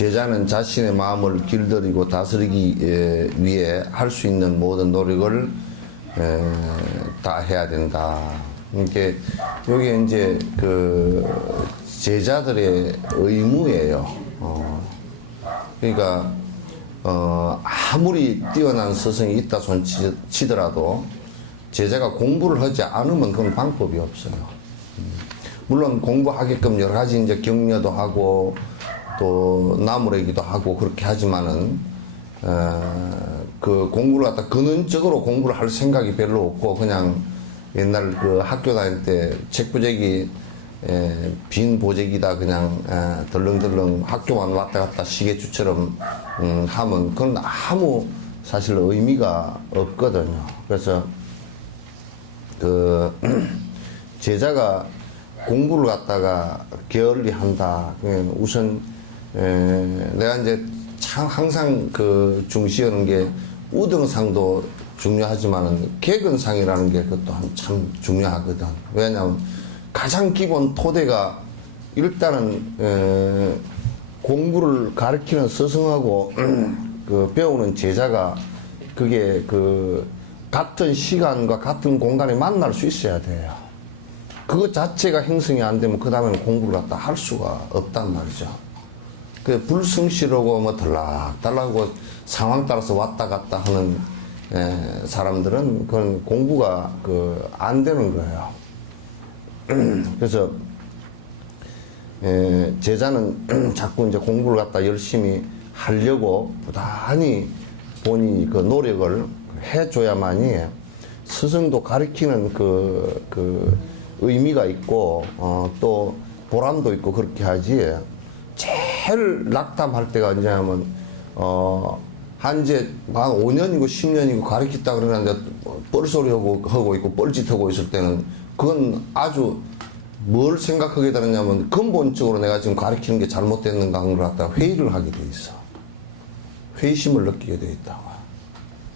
제자는 자신의 마음을 길들이고 다스리기 위해 할 수 있는 모든 노력을 다 해야 된다. 이게 여기 이제 그 제자들의 의무예요. 그러니까 아무리 뛰어난 스승이 있다 손치더라도 제자가 공부를 하지 않으면 그건 방법이 없어요. 물론 공부하게끔 여러 가지 이제 격려도 하고 또 나무래기도 하고 그렇게 하지만은 그 공부를 갖다 근원적으로 공부를 할 생각이 별로 없고 그냥 옛날 그 학교 다닐 때 책부재기 빈 보재기다 그냥 덜렁덜렁 학교만 왔다 갔다 시계추처럼 하면 그건 아무 사실 의미가 없거든요. 그래서 그 제자가 공부를 갖다가 게을리 한다. 우선 내가 이제 참 항상 그 중시하는 게 우등상도 중요하지만은 개근상이라는 게 그것도 참 중요하거든. 왜냐하면 가장 기본 토대가 일단은 공부를 가르치는 스승하고 그 배우는 제자가 그게 그 같은 시간과 같은 공간에 만날 수 있어야 돼요. 그것 자체가 형성이 안 되면 그 다음에는 공부를 갖다 할 수가 없단 말이죠. 그 불성실하고 뭐 들락달락하고 상황 따라서 왔다 갔다 하는 사람들은 그건 공부가 그 안 되는 거예요. 그래서 제자는 자꾸 이제 공부를 갖다 열심히 하려고 부단히 본인이 그 노력을 해줘야만이 스승도 가르치는 그 의미가 있고 또 보람도 있고 그렇게 하지. 제일 낙담할 때가 언제냐면 한제 한 5년이고 10년이고 가르쳤다 그러는데 뻘소리 하고 있고 뻘짓하고 있을 때는 그건 아주 뭘 생각하게 되느냐면 근본적으로 내가 지금 가르치는 게 잘못됐는가 하는 걸 갖다가 회의를 하게 돼 있어. 회의심을 느끼게 돼 있다고.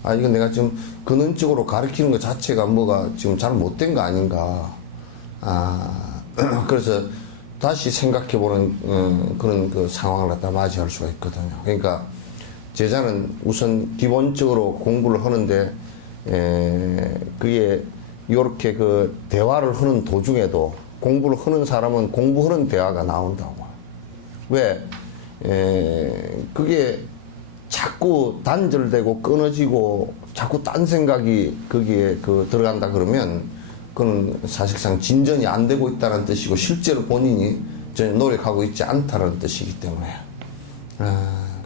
아, 이건 내가 지금 근원적으로 가르치는 것 자체가 뭐가 지금 잘못된 거 아닌가. 그래서 다시 생각해보는 그런 그 상황을 갖다 맞이할 수가 있거든요. 그러니까 제자는 우선 기본적으로 공부를 하는데 그게 이렇게 그 대화를 하는 도중에도 공부를 하는 사람은 공부하는 대화가 나온다고. 왜? 그게 자꾸 단절되고 끊어지고 자꾸 딴 생각이 거기에 그 들어간다 그러면 그건 사실상 진전이 안 되고 있다는 뜻이고 실제로 본인이 전혀 노력하고 있지 않다는 뜻이기 때문에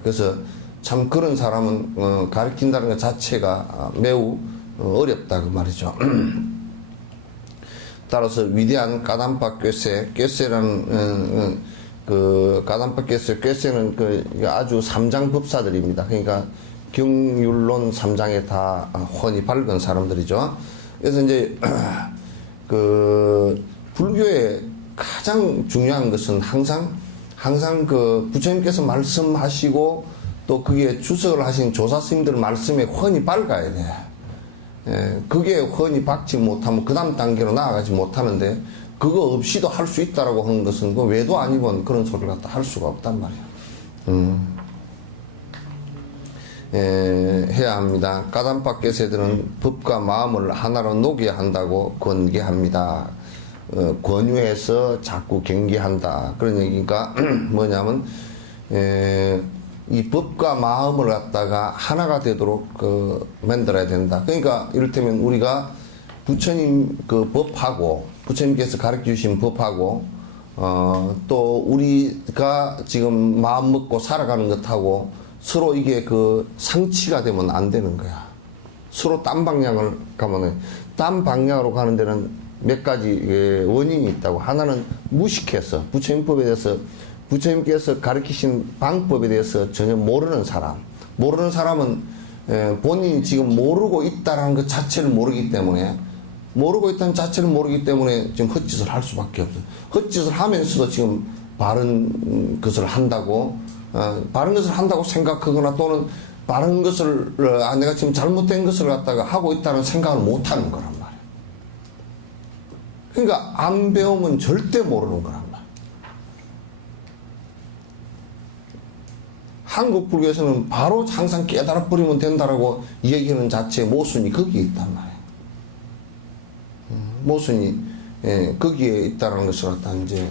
그래서 참 그런 사람은 가르친다는 것 자체가 매우 어렵다 그 말이죠. 따라서 위대한 까담파 꾀세라는 그 까담파 꾀세는 그 아주 삼장법사들입니다. 그러니까 경율론 삼장에 다 훤히 밝은 사람들이죠. 그래서 이제 그 불교의 가장 중요한 것은 항상 그 부처님께서 말씀하시고 또 그게 주석을 하신 조사스님들 말씀에 훤히 밝아야 돼. 그게 훤히 박지 못하면 그 다음 단계로 나아가지 못하는데 그거 없이도 할 수 있다라고 하는 것은 그 외도 아니건 그런 소리를 갖다 할 수가 없단 말이야. 해야 합니다. 까담파 꾀세들은 법과 마음을 하나로 녹여야 한다고 권계합니다. 권유해서 자꾸 경계한다. 그런 얘기가 뭐냐면 이 법과 마음을 갖다가 하나가 되도록 만들어야 된다. 그러니까 이를테면 우리가 부처님 그 법하고 부처님께서 가르쳐 주신 법하고 또 우리가 지금 마음 먹고 살아가는 것하고 서로 이게 그 상치가 되면 안 되는 거야. 서로 딴 방향을 가면 딴 방향으로 가는 데는 몇 가지 원인이 있다고. 하나는 무식해서 부처님법에 대해서 부처님께서 가르치신 방법에 대해서 전혀 모르는 사람은 본인이 지금 모르고 있다는 것 자체를 모르기 때문에 지금 헛짓을 할 수밖에 없어요. 헛짓을 하면서도 지금 바른 것을 한다고 생각하거나 또는 바른 것을 내가 지금 잘못된 것을 갖다가 하고 있다는 생각을 못 하는 거란 말이에요. 그러니까 안 배우면 절대 모르는 거란 말이에요. 한국 불교에서는 바로 항상 깨달아 버리면 된다라고 얘기하는 자체의 모순이 거기에 있단 말이에요. 모순이 거기에 있다는 것을 갖다 이제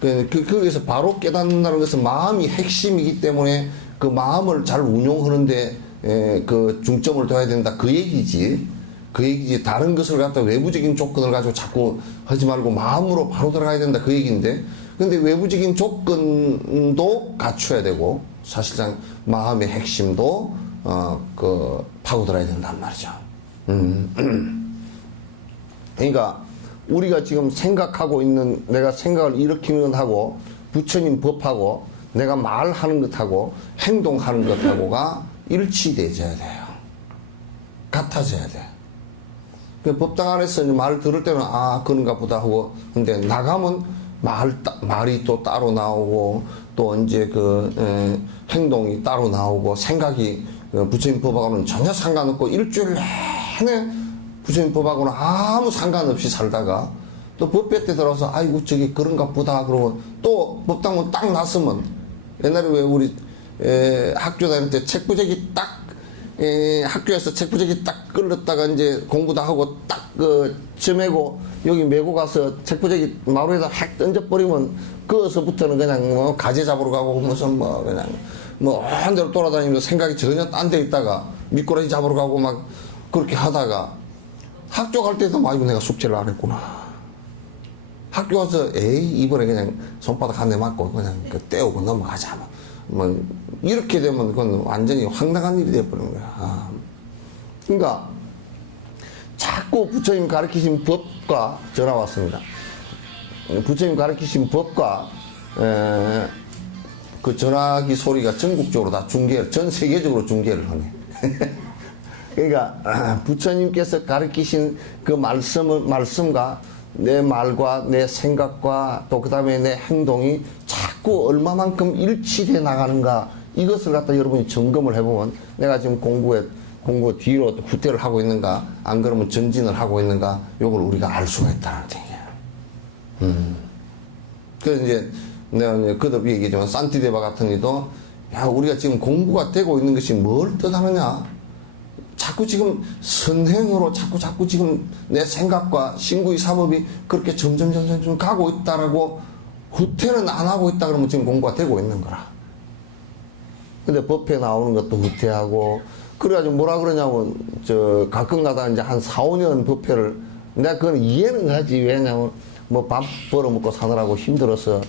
거기에서 바로 깨닫는다는 것은 마음이 핵심이기 때문에 그 마음을 잘 운용하는데 그 중점을 둬야 된다 그 얘기지. 그 얘기지. 다른 것을 갖다 외부적인 조건을 가지고 자꾸 하지 말고 마음으로 바로 들어가야 된다 그 얘기인데, 근데 외부적인 조건도 갖춰야 되고 사실상 마음의 핵심도 그 파고들어야 된단 말이죠. 그러니까 우리가 지금 생각하고 있는, 내가 생각을 일으키는 것하고 부처님 법하고 내가 말하는 것하고 행동하는 것하고가 일치되어야 돼요. 같아져야 돼. 그 법당 안에서 말 들을 때는 아 그런가 보다 하고, 근데 나가면 말이 또 따로 나오고 또 이제 그 행동이 따로 나오고 생각이 부처님 법하고는 전혀 상관없고 일주일 내내 부처님 법하고는 아무 상관없이 살다가 또 법회 때 들어서 아이고 저기 그런가 보다 그러고 또 법당문 딱 났으면, 옛날에 왜 우리 학교 다닐 때 책부재기 딱 학교에서 책부재기 딱 끌었다가 이제 공부도 하고 딱 그 점매고 여기 메고 가서 책부재기 마루에다 확 던져버리면 그어서부터는 그냥 뭐 가재 잡으러 가고 무슨 뭐 그냥 뭐 한 대로 돌아다니면서 생각이 전혀 딴 데 있다가 미꾸라지 잡으러 가고 막 그렇게 하다가 학교 갈 때도 아이고 내가 숙제를 안 했구나. 학교 가서 에이 이번에 그냥 손바닥 한 대 맞고 그냥 그 떼우고 넘어가자 뭐 이렇게 되면 그건 완전히 황당한 일이 되어버리는 거야. 그러니까 자꾸 부처님 가르치신 법과 전화 왔습니다. 부처님 가르치신 법과 그 전화기 소리가 전국적으로 다 전 세계적으로 중계를 하네. 그러니까 부처님께서 가르치신 그 말씀과 내 말과 내 생각과 또 그 다음에 내 행동이 자꾸 얼마만큼 일치돼 나가는가, 이것을 갖다 여러분이 점검을 해보면 내가 지금 공부 뒤로 후퇴를 하고 있는가, 안 그러면 전진을 하고 있는가, 요걸 우리가 알 수가 있다는 얘기예요. 그래서 이제 내가 이제 그도 얘기했지만 산티데바 같은 이도 야 우리가 지금 공부가 되고 있는 것이 뭘 뜻하느냐, 자꾸 지금 선행으로 자꾸 지금 내 생각과 신구의 사법이 그렇게 점점 가고 있다라고 후퇴는 안 하고 있다 그러면 지금 공부가 되고 있는 거라. 근데 법회 나오는 것도 후퇴하고 그래가지고 뭐라 그러냐면 가끔 가다 이제 한 4, 5년 법회를 내가 그건 이해는 하지. 왜냐면 뭐 밥 벌어먹고 사느라고 힘들어서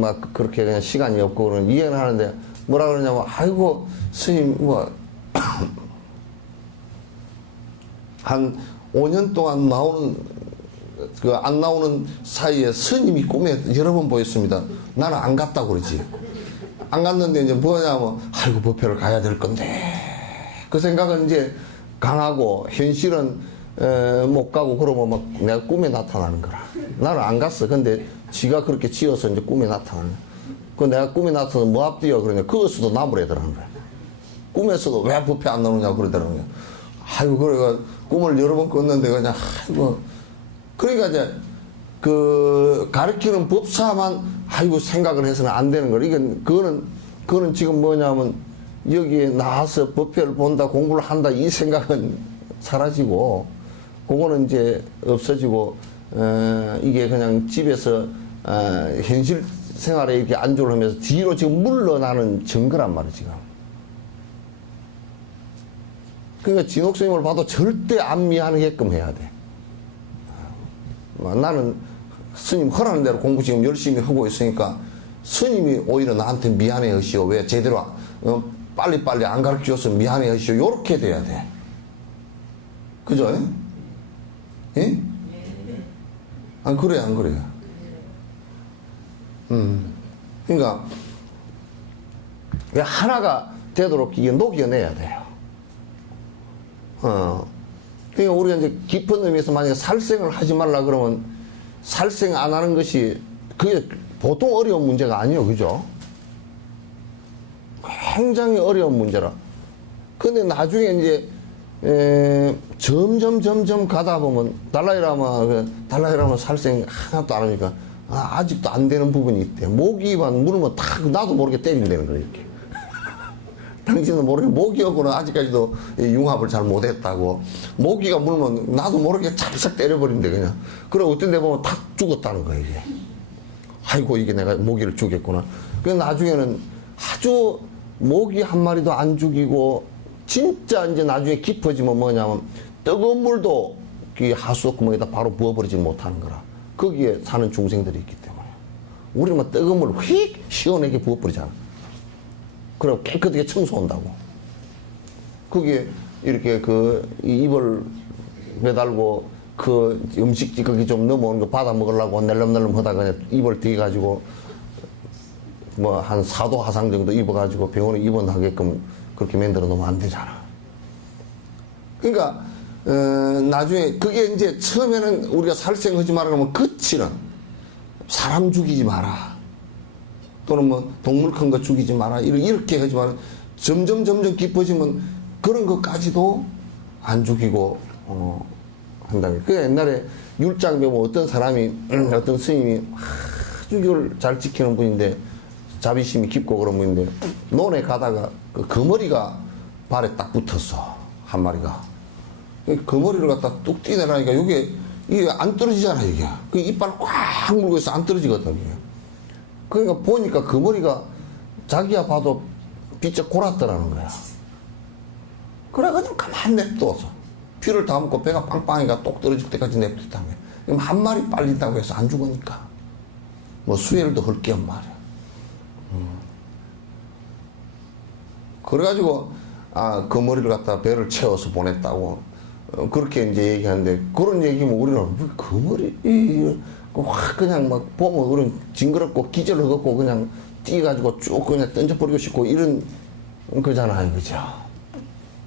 막 그렇게 그냥 시간이 없고 그런 이해는 하는데, 뭐라 그러냐면 아이고 스님 뭐 한 5년 동안 안 나오는 사이에 스님이 꿈에 여러 번 보였습니다. 나는 안 갔다고 그러지. 안 갔는데 이제 뭐냐면 아이고 법회를 가야 될 건데, 그 생각은 이제 강하고 현실은 못 가고 그러면 막 내가 꿈에 나타나는 거라. 나는 안 갔어. 근데 지가 그렇게 지어서 이제 꿈에 나타나는 거야. 그 내가 꿈에 나타나서 뭐 앞뒤야 그러냐, 그것도 나무래더라는 거야. 꿈에서도 왜 법회 안 나오느냐고 그러더라는 거야. 아이고 그래가 꿈을 여러 번 꿨는데 그냥 아이고, 그러니까 이제 그 가르치는 법사만 아이고 생각을 해서는 안 되는 거야. 이건 그거는 지금 뭐냐면 여기에 나와서 법회를 본다, 공부를 한다, 이 생각은 사라지고 그거는 이제 없어지고 이게 그냥 집에서 현실 생활에 이렇게 안주를 하면서 뒤로 지금 물러나는 증거란 말이야 지금. 그러니까 진옥스님을 봐도 절대 안 미안하게끔 해야 돼. 나는 스님 허라는 대로 공부 지금 열심히 하고 있으니까 스님이 오히려 나한테 미안해 하시오. 왜 제대로 빨리빨리 안 가르쳐줘서 미안해 하시오. 요렇게 돼야 돼. 그죠? 예? 안 그래요, 안 그래요? 그러니까 하나가 되도록 이게 녹여내야 돼요. 그러니까 우리가 이제 깊은 의미에서 만약에 살생을 하지 말라 그러면 살생 안 하는 것이 그게 보통 어려운 문제가 아니에요. 그죠? 굉장히 어려운 문제라. 근데 나중에 이제 점점 가다 보면 달라이라마 살생 하나도 안 하니까 아직도 안 되는 부분이 있대. 모기만 물으면 다 나도 모르게 때리면 되는 거야 이렇게. 당신은 모르게 모기하고는 아직까지도 융합을 잘 못했다고. 모기가 물면 나도 모르게 찹싹 때려버린대 그냥. 그래 어떤 데 보면 탁 죽었다는 거야 이게. 아이고 이게 내가 모기를 죽였구나. 그 나중에는 아주 모기 한 마리도 안 죽이고 진짜 이제 나중에 깊어지면 뭐냐면 뜨거운 물도 그 하수도 구멍에다 바로 부어버리지 못하는 거라. 거기에 사는 중생들이 있기 때문에. 우리는 막 뜨거운 물 휙 시원하게 부어버리잖아. 그럼 깨끗하게 청소한다고. 거기에 이렇게 그 입을 매달고 그 음식 찌꺼기 좀 넘어오는 거 받아 먹으려고 낼름낼름 하다가 입을 뒤가지고 뭐 한 4도 화상 정도 입어가지고 병원에 입원하게끔 그렇게 만들어 놓으면 안 되잖아. 그러니까 나중에 그게 이제 처음에는 우리가 살생하지 마라 그러면 끝이는 사람 죽이지 마라 또는 뭐 동물 큰 거 죽이지 마라 이렇게 하지 마라. 점점 깊어지면 그런 것까지도 안 죽이고 한다. 그 옛날에 율장 배우면 어떤 사람이 어떤 스님이 아주 이걸 잘 지키는 분인데 자비심이 깊고 그런 분인데 논에 가다가 그 거머리가 발에 딱 붙었어 한 마리가. 거머리를 갖다 뚝 띄내라니까 이게 안 떨어지잖아 이게. 그 이빨을 꽉 물고 있어 안 떨어지거든 이게. 그러니까 보니까 거머리가 자기야 봐도 비쩍 골았더라는 거야. 그래가지고 가만 냅둬서 피를 다 먹고 배가 빵빵이가 똑 떨어질 때까지 냅뒀다며. 그럼 한 마리 빨린다고 해서 안 죽으니까 뭐 수혜를 할 겸 말이야. 그래가지고 거머리를 갖다 배를 채워서 보냈다고 그렇게 이제 얘기하는데 그런 얘기면 우리는 거머리 확 그냥 막 보면 우리는 징그럽고 기절하고 그냥 뛰어가지고 쭉 그냥 던져버리고 싶고 이런 거잖아요, 그죠?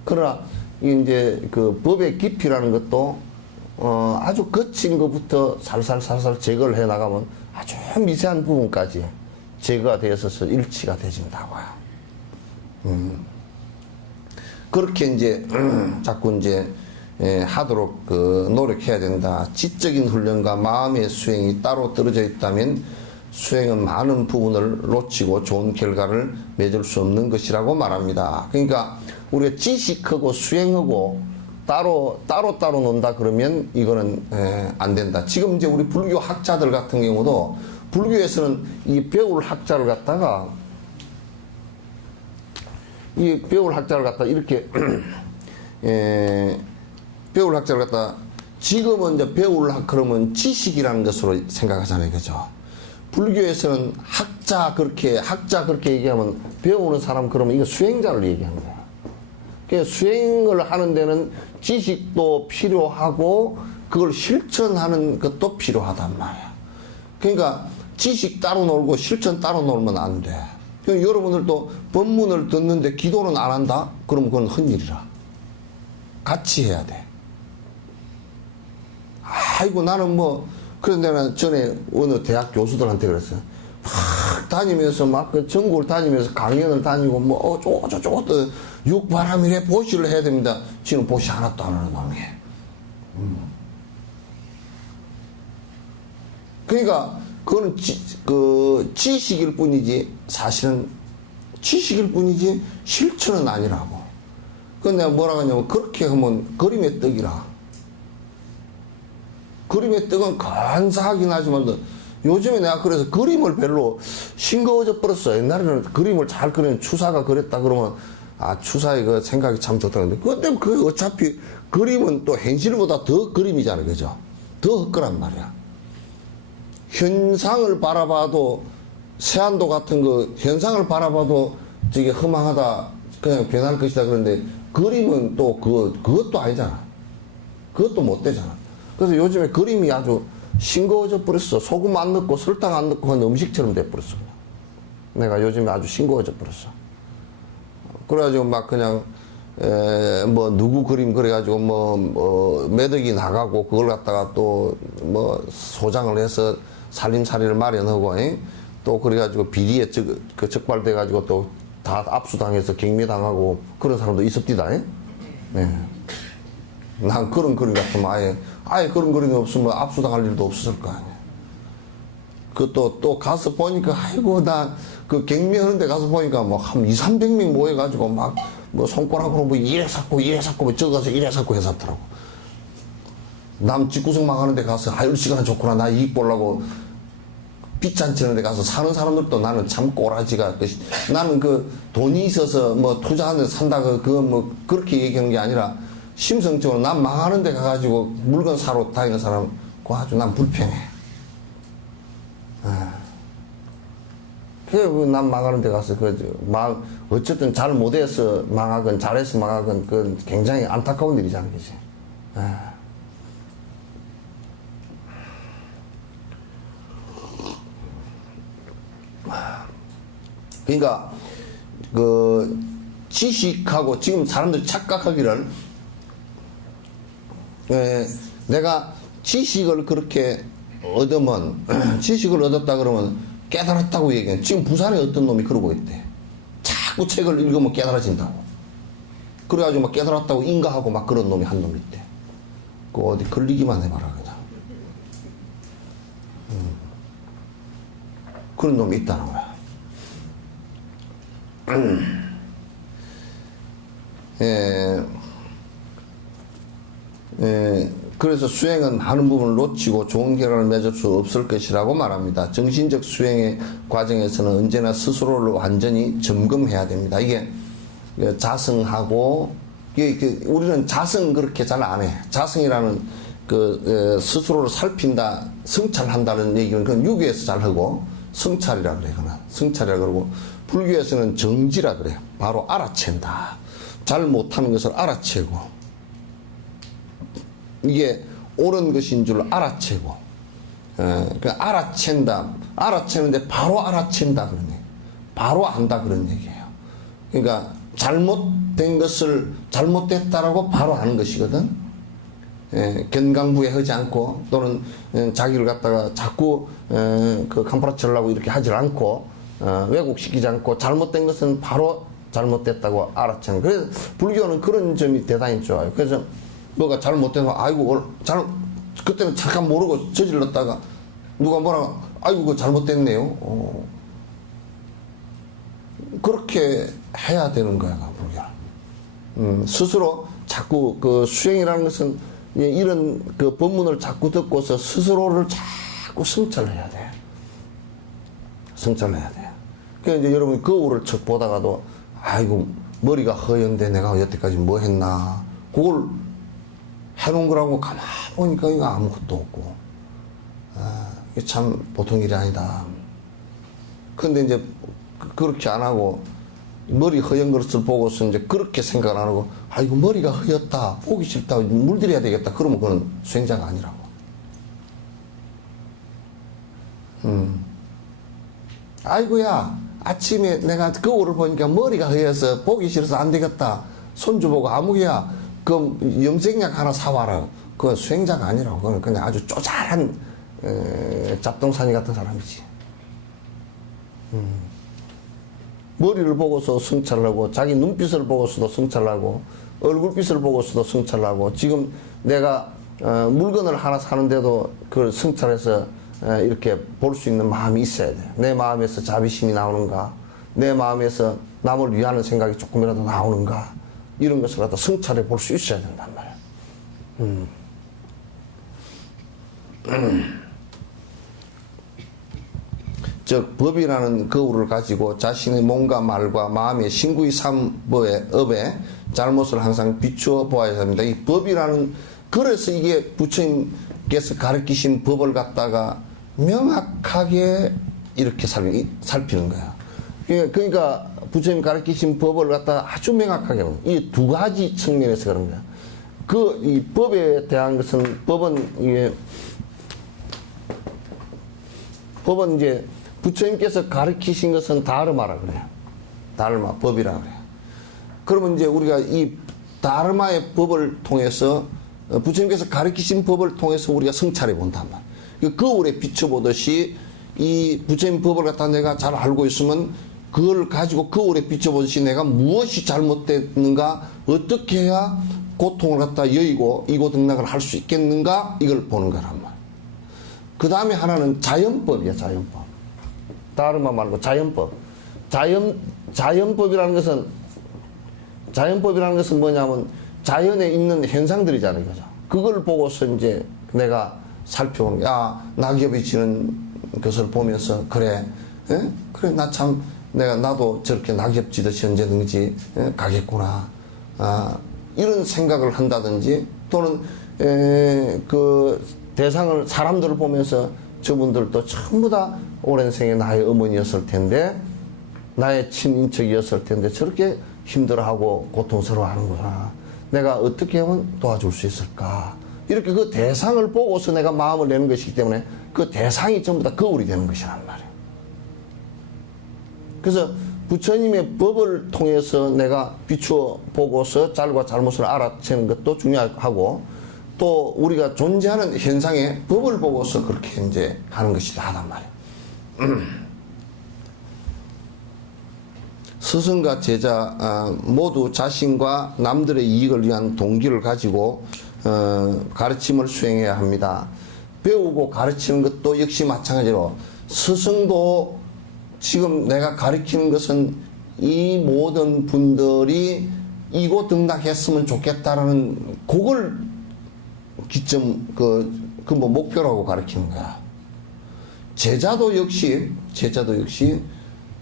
그러나 이제 그 법의 깊이라는 것도 아주 거친 것부터 살살 제거를 해 나가면 아주 미세한 부분까지 제거가 되어서 일치가 되진다고요. 그렇게 이제 자꾸 이제 하도록 그 노력해야 된다. 지적인 훈련과 마음의 수행이 따로 떨어져 있다면 수행은 많은 부분을 놓치고 좋은 결과를 맺을 수 없는 것이라고 말합니다. 그러니까 우리가 지식하고 수행하고 따로 논다 그러면 이거는 안 된다. 지금 이제 우리 불교 학자들 같은 경우도 불교에서는 이 배울 학자를 갖다가 이렇게 배울 학자를 갖다 지금은 이제 배울 그러면 지식이라는 것으로 생각하잖아요, 그죠? 불교에서는 학자 그렇게 얘기하면 배우는 사람 그러면 이거 수행자를 얘기하는 거야. 그러니까 수행을 하는 데는 지식도 필요하고 그걸 실천하는 것도 필요하단 말이야. 그러니까 지식 따로 놀고 실천 따로 놀면 안 돼. 그러니까 여러분들도 법문을 듣는데 기도는 안 한다? 그럼 그건 헛일이라. 같이 해야 돼. 아이고 나는 뭐 그런데 나 전에 어느 대학 교수들한테 그랬어요. 막 다니면서 막 그 전국을 다니면서 강연을 다니고 뭐 어쩌고 또 육바람이래 보시를 해야 됩니다. 지금 보시 하나도 안 하는 놈이. 그러니까 그거는 지식일 뿐이지 사실은 지식일 뿐이지 실천은 아니라고. 그건 내가 뭐라고 하냐면 그렇게 하면 그림의 떡이라. 그림의 떡은 간사하긴 하지만 요즘에 내가 그래서 그림을 별로 싱거워져 버렸어. 옛날에는 그림을 잘 그리는 추사가 그랬다 그러면 추사의 그 생각이 참 좋다는데 근데 그 어차피 그림은 또 현실보다 더 그림이잖아, 그죠? 더 헛거란 말이야. 현상을 바라봐도 세안도 같은 거 현상을 바라봐도 저게 허망하다 그냥 변할 것이다 그런데 그림은 또 그것도 아니잖아. 그것도 못 되잖아. 그래서 요즘에 그림이 아주 싱거워져 버렸어. 소금 안 넣고 설탕 안 넣고 한 음식처럼 돼 버렸어. 내가 요즘에 아주 싱거워져 버렸어. 그래가지고 막 그냥 뭐 누구 그림 그래가지고 뭐 매덕이 나가고 그걸 갖다가 또 뭐 소장을 해서 살림살이를 마련하고 또 그래가지고 비리에 그 적발돼가지고 또 다 압수당해서 격리당하고 그런 사람도 있었디다. 네. 난 그런 그림 같으면 아예 그런 그림이 없으면 압수당할 일도 없었을 거 아니야. 그것도 또 가서 보니까 아이고 나 그 갱미하는 데 가서 보니까 뭐 한 200~300명 모여가지고 막 뭐 손가락으로 뭐 이래 샀고 뭐 저거 가서 이래 샀고 해샀더라고. 남 집구석 망하는 데 가서 아유 시간 좋구나 나 이익 보려고 빚잔치 하는 데 가서 사는 사람들도 나는 참 꼬라지가 나는 그 돈이 있어서 뭐 투자하는 데 산다 뭐 그렇게 얘기하는 게 아니라 심성적으로 난 망하는 데 가가지고 물건 사러 다니는 사람 그거 아주 난 불편해. 그래 난 망하는 데 가서 어쨌든 잘 못해서 망하건 잘해서 망하건 그건 굉장히 안타까운 일이잖아 그지. 그러니까 그 지식하고 지금 사람들이 착각하기를 내가 지식을 그렇게 얻으면 지식을 얻었다 그러면 깨달았다고 얘기해. 지금 부산에 어떤 놈이 그러고 있대. 자꾸 책을 읽으면 깨달아진다고. 그래가지고 막 깨달았다고 인가하고 막 그런 놈이 한 놈이 있대. 그 어디 걸리기만 해봐라 그냥. 그런 놈이 있다는 거야. 그래서 수행은 많은 부분을 놓치고 좋은 결과를 맺을 수 없을 것이라고 말합니다. 정신적 수행의 과정에서는 언제나 스스로를 완전히 점검해야 됩니다. 이게 자성하고 우리는 자성 그렇게 잘 안 해. 자성이라는 스스로를 살핀다, 성찰한다는 얘기는 그건 유교에서 잘 하고 성찰이라 그래. 그건 성찰이라 그러고 불교에서는 정지라 그래요. 바로 알아챈다. 잘 못하는 것을 알아채고 이게 옳은 것인 줄 알아채고 알아챈다. 알아채는데 바로 알아챈다 그런 얘기. 바로 안다 그런 얘기예요. 그러니까 잘못된 것을 잘못됐다라고 바로 아는 것이거든. 견강부에 하지 않고 또는 자기를 갖다가 자꾸 그 캄파라치려고 이렇게 하지 않고 왜곡시키지 않고 잘못된 것은 바로 잘못됐다고 알아채는. 그래서 불교는 그런 점이 대단히 좋아요. 그래서 뭐가 잘못된 거 아이고 그때는 잠깐 모르고 저질렀다가 누가 뭐라 아이고 그거 잘못됐네요. 그렇게 해야 되는 거야 불교는. 스스로 자꾸 그 수행이라는 것은 이런 그 법문을 자꾸 듣고서 스스로를 자꾸 성찰해야 돼. 성찰해야 돼. 그러니까 이제 여러분이 거울을 척 보다가도 아이고 머리가 허연데 내가 여태까지 뭐 했나 그걸 해놓은 거라고 가만 보니까 이거 아무것도 없고 이게 참 보통 일이 아니다. 근데 이제 그렇게 안 하고 머리 허연 것을 보고서 이제 그렇게 생각 안 하고 아이고 머리가 허였다 보기 싫다 물들여야 되겠다 그러면 그건 수행자가 아니라고. 아이고야 아침에 내가 거울을 보니까 머리가 허여서 보기 싫어서 안 되겠다 손주 보고 아무개야 그 염색약 하나 사와라. 그건 수행자가 아니라고. 그건 그냥 아주 쪼잘한 잡동사니 같은 사람이지. 머리를 보고서 성찰하고 자기 눈빛을 보고서도 성찰하고 얼굴빛을 보고서도 성찰하고 지금 내가 물건을 하나 사는데도 그걸 성찰해서 이렇게 볼 수 있는 마음이 있어야 돼. 내 마음에서 자비심이 나오는가, 내 마음에서 남을 위하는 생각이 조금이라도 나오는가, 이런 것을 갖다 성찰해 볼 수 있어야 된단 말이야. 즉 법이라는 거울을 가지고 자신의 몸과 말과 마음의 신구의 업에 잘못을 항상 비추어 보아야 합니다. 이 법이라는 그래서 이게 부처님께서 가르치신 법을 갖다가 명확하게 이렇게 살피는 거야. 그러니까 부처님 가르치신 법을 갖다가 아주 명확하게 이 두 가지 측면에서 그런 거야. 이 법에 대한 것은 법은 이제 부처님께서 가르치신 것은 다르마라 그래요. 다르마 법이라 그래요. 그러면 이제 우리가 이 다르마의 법을 통해서 부처님께서 가르치신 법을 통해서 우리가 성찰해 본단 말이에요. 그 거울에 비춰보듯이 이 부처님 법을 갖다 내가 잘 알고 있으면 그걸 가지고 거울에 비춰보듯이 내가 무엇이 잘못됐는가, 어떻게 해야 고통을 갖다 여의고 이고등락을 할 수 있겠는가, 이걸 보는 거란 말이에요. 그 다음에 하나는 자연법이야, 자연법. 다르마 말고 자연법. 자연법이라는 것은 뭐냐면 자연에 있는 현상들이잖아요. 그죠? 그걸 보고서 이제 내가 살펴보는 게, 낙엽이 지는 것을 보면서, 그래, 그래, 나도 저렇게 낙엽 지듯이 언제든지 가겠구나. 이런 생각을 한다든지, 또는, 그 사람들을 보면서 저분들도 전부 다 오랜 생에 나의 어머니였을 텐데, 나의 친인척이었을 텐데, 저렇게 힘들어하고 고통스러워 하는구나. 내가 어떻게 하면 도와줄 수 있을까? 이렇게 그 대상을 보고서 내가 마음을 내는 것이기 때문에 그 대상이 전부 다 거울이 되는 것이란 말이에요. 그래서 부처님의 법을 통해서 내가 비추어 보고서 잘과 잘못을 알아채는 것도 중요하고, 또 우리가 존재하는 현상의 법을 보고서 그렇게 이제 하는 것이 다단 말이에요. 스승과 제자 모두 자신과 남들의 이익을 위한 동기를 가지고 가르침을 수행해야 합니다. 배우고 가르치는 것도 역시 마찬가지로 스승도 지금 내가 가르치는 것은 이 모든 분들이 이곳 등락했으면 좋겠다라는 그걸 기점 뭐 목표라고 가르치는 거야. 제자도 역시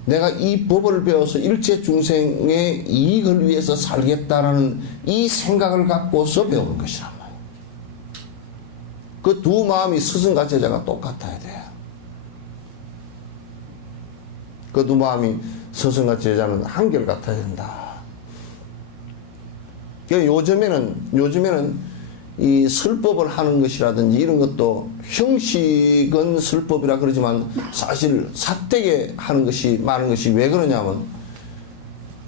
내가 이 법을 배워서 일체 중생의 이익을 위해서 살겠다라는 이 생각을 갖고서 배우는 것이란 말이에요. 그 두 마음이 스승과 제자가 똑같아야 돼요. 그 두 마음이 스승과 제자는 한결같아야 된다. 요즘에는 이 설법을 하는 것이라든지 이런 것도 형식은 설법이라 그러지만 사실 삿되게 하는 것이 많은 것이 왜 그러냐면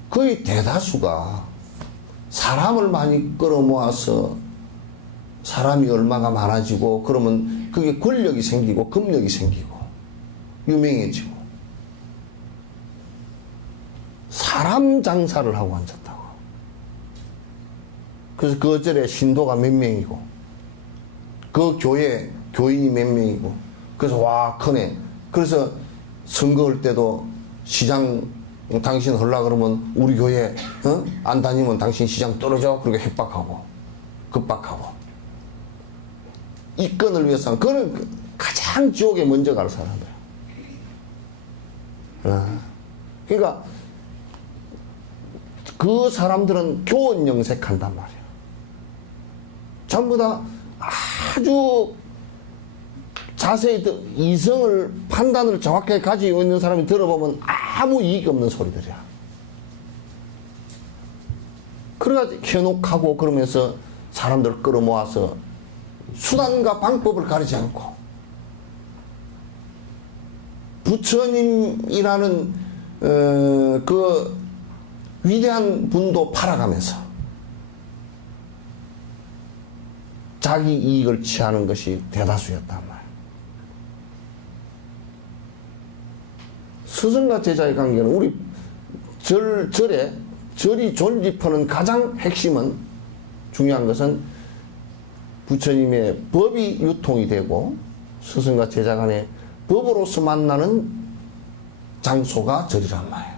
거의 대다수가 사람을 많이 끌어모아서 사람이 얼마가 많아지고 그러면 그게 권력이 생기고 금력이 생기고 유명해지고 사람 장사를 하고 앉았다고. 그래서 그 절에 신도가 몇 명이고 그 교회 교인이 몇 명이고 그래서 와 크네. 그래서 선거할 때도 시장 당신 하려고 그러면 우리 교회 안 다니면 당신 시장 떨어져. 그렇게 협박하고 급박하고 이권을 위해서는 그는 가장 지옥에 먼저 갈 사람들. 그러니까 그 사람들은 교원 영색한단 말이에요. 전부 다 아주 자세히 이성을 판단을 정확하게 가지고 있는 사람이 들어보면 아무 이익이 없는 소리들이야. 그래가지고 현혹하고 그러면서 사람들 끌어모아서 수단과 방법을 가리지 않고 부처님이라는 그 위대한 분도 팔아가면서 자기 이익을 취하는 것이 대다수였단 말이에요. 스승과 제자의 관계는 우리 절이 존립하는 가장 핵심은 중요한 것은 부처님의 법이 유통이 되고 스승과 제자 간의 법으로서 만나는 장소가 절이란 말이에요.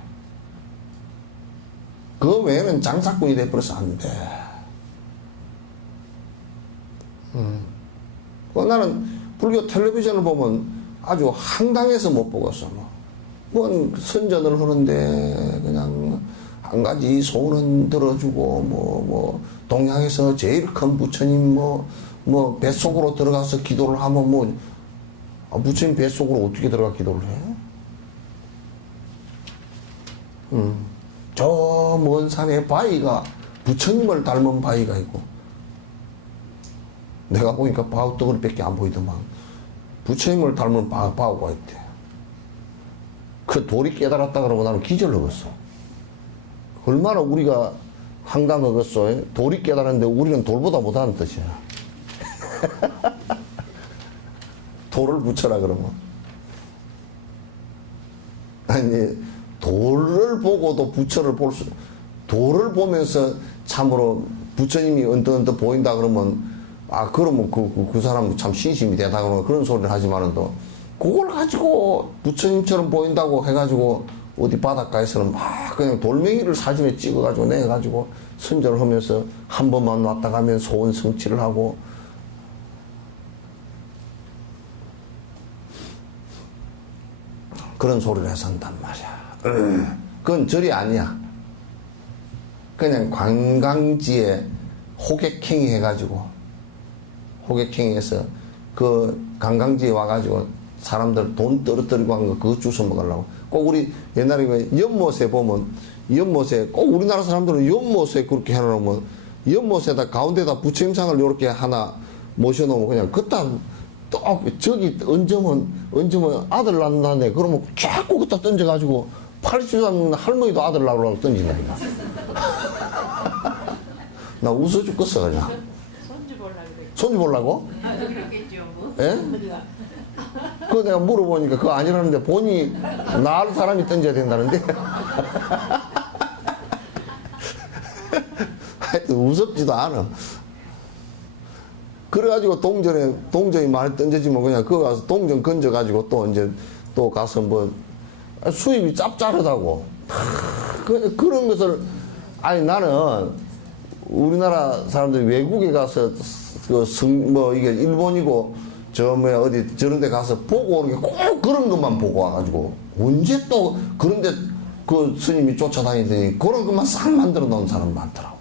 그 외에는 장사꾼이 돼버려서 안 돼. 나는 불교 텔레비전을 보면 아주 황당해서 못 보겠어. 뭔 선전을 하는데 그냥 한 가지 소원은 들어주고 동양에서 제일 큰 부처님 뱃속으로 들어가서 기도를 하면 부처님 뱃속으로 어떻게 들어가 기도를 해? 저 먼 산에 바위가 부처님을 닮은 바위가 있고 내가 보니까 바위 덩어리밖에 안 보이더만 부처님을 닮은 바위가 있대. 그 돌이 깨달았다 그러면 나는 기절하겠어. 얼마나 우리가 황당하겠어. 돌이 깨달았는데 우리는 돌보다 못하는 뜻이야. 돌을 붙여라 그러면. 아니 돌을 보고도 부처를 돌을 보면서 참으로 부처님이 언뜻언뜻 보인다 그러면 그러면 그 사람 참 신심이 되다 그러면 그런 소리를 하지만은 또 그걸 가지고 부처님처럼 보인다고 해가지고 어디 바닷가에서는 막 그냥 돌멩이를 사진에 찍어가지고 내가지고 선전을 하면서 한 번만 왔다 가면 소원 성취를 하고, 그런 소리를 해서 한단 말이야. 그건 절이 아니야. 그냥 관광지에 호객행위 해가지고, 호객행위해서 그 관광지에 와가지고 사람들 돈 떨어뜨리고 한 거 그거 주워 먹으려고. 꼭 우리 옛날에 왜 연못에 보면, 연못에 꼭 우리나라 사람들은 연못에 그렇게 해놓으면 연못에다 가운데다 부처님상을 이렇게 하나 모셔놓으면 그냥 그따 또 저기 얹으면 아들 낳는다네. 그러면 자꾸 그따 던져가지고 80살 할머니도 아들 낳으려고 던진다니까. 나 웃어 죽겠어 그냥. 손주 보려고 그래. 손주 보려고? 그렇겠죠 뭐. 예? 그거 내가 물어보니까 그거 아니라는데 본인이 낳을 사람이 던져야 된다는데. 하여튼 무섭지도 않아. 그래가지고 동전이 많이 던져지면 그냥 그거 가서 동전 건져가지고 또 이제 또 가서 뭐 수입이 짭짤하다고. 그런 것을, 아니 나는 우리나라 사람들이 외국에 가서 이게 일본이고 어디 저런 데 가서 보고 오는 게 꼭 그런 것만 보고 와가지고 언제 또 그런데 그 스님이 쫓아다니더니 그런 것만 싹 만들어 놓은 사람 많더라고.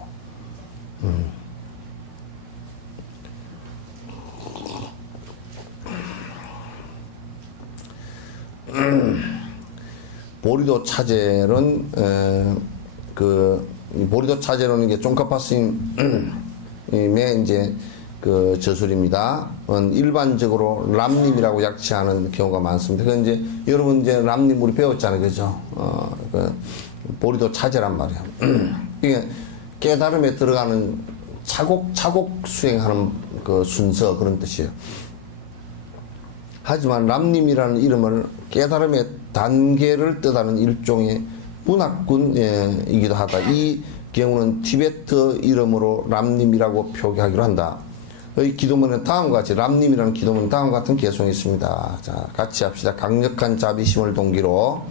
보리도 차제론, 보리도 차제론은 게 쫑카파 스님의 이제 그 저술입니다. 일반적으로 람님이라고 약치하는 경우가 많습니다. 그 이제 여러분 이제 람님 우리 배웠잖아요, 그죠? 보리도 차제란 말이에요. 이게 깨달음에 들어가는 차곡차곡 수행하는 그 순서 그런 뜻이에요. 하지만 람님이라는 이름을 깨달음의 단계를 뜻하는 일종의 문학군이기도 하다. 이 경우는 티베트 이름으로 람님이라고 표기하기로 한다. 이 기도문은 다음과 같이, 람님이라는 기도문은 다음과 같은 개성이 있습니다. 자, 같이 합시다. 강력한 자비심을 동기로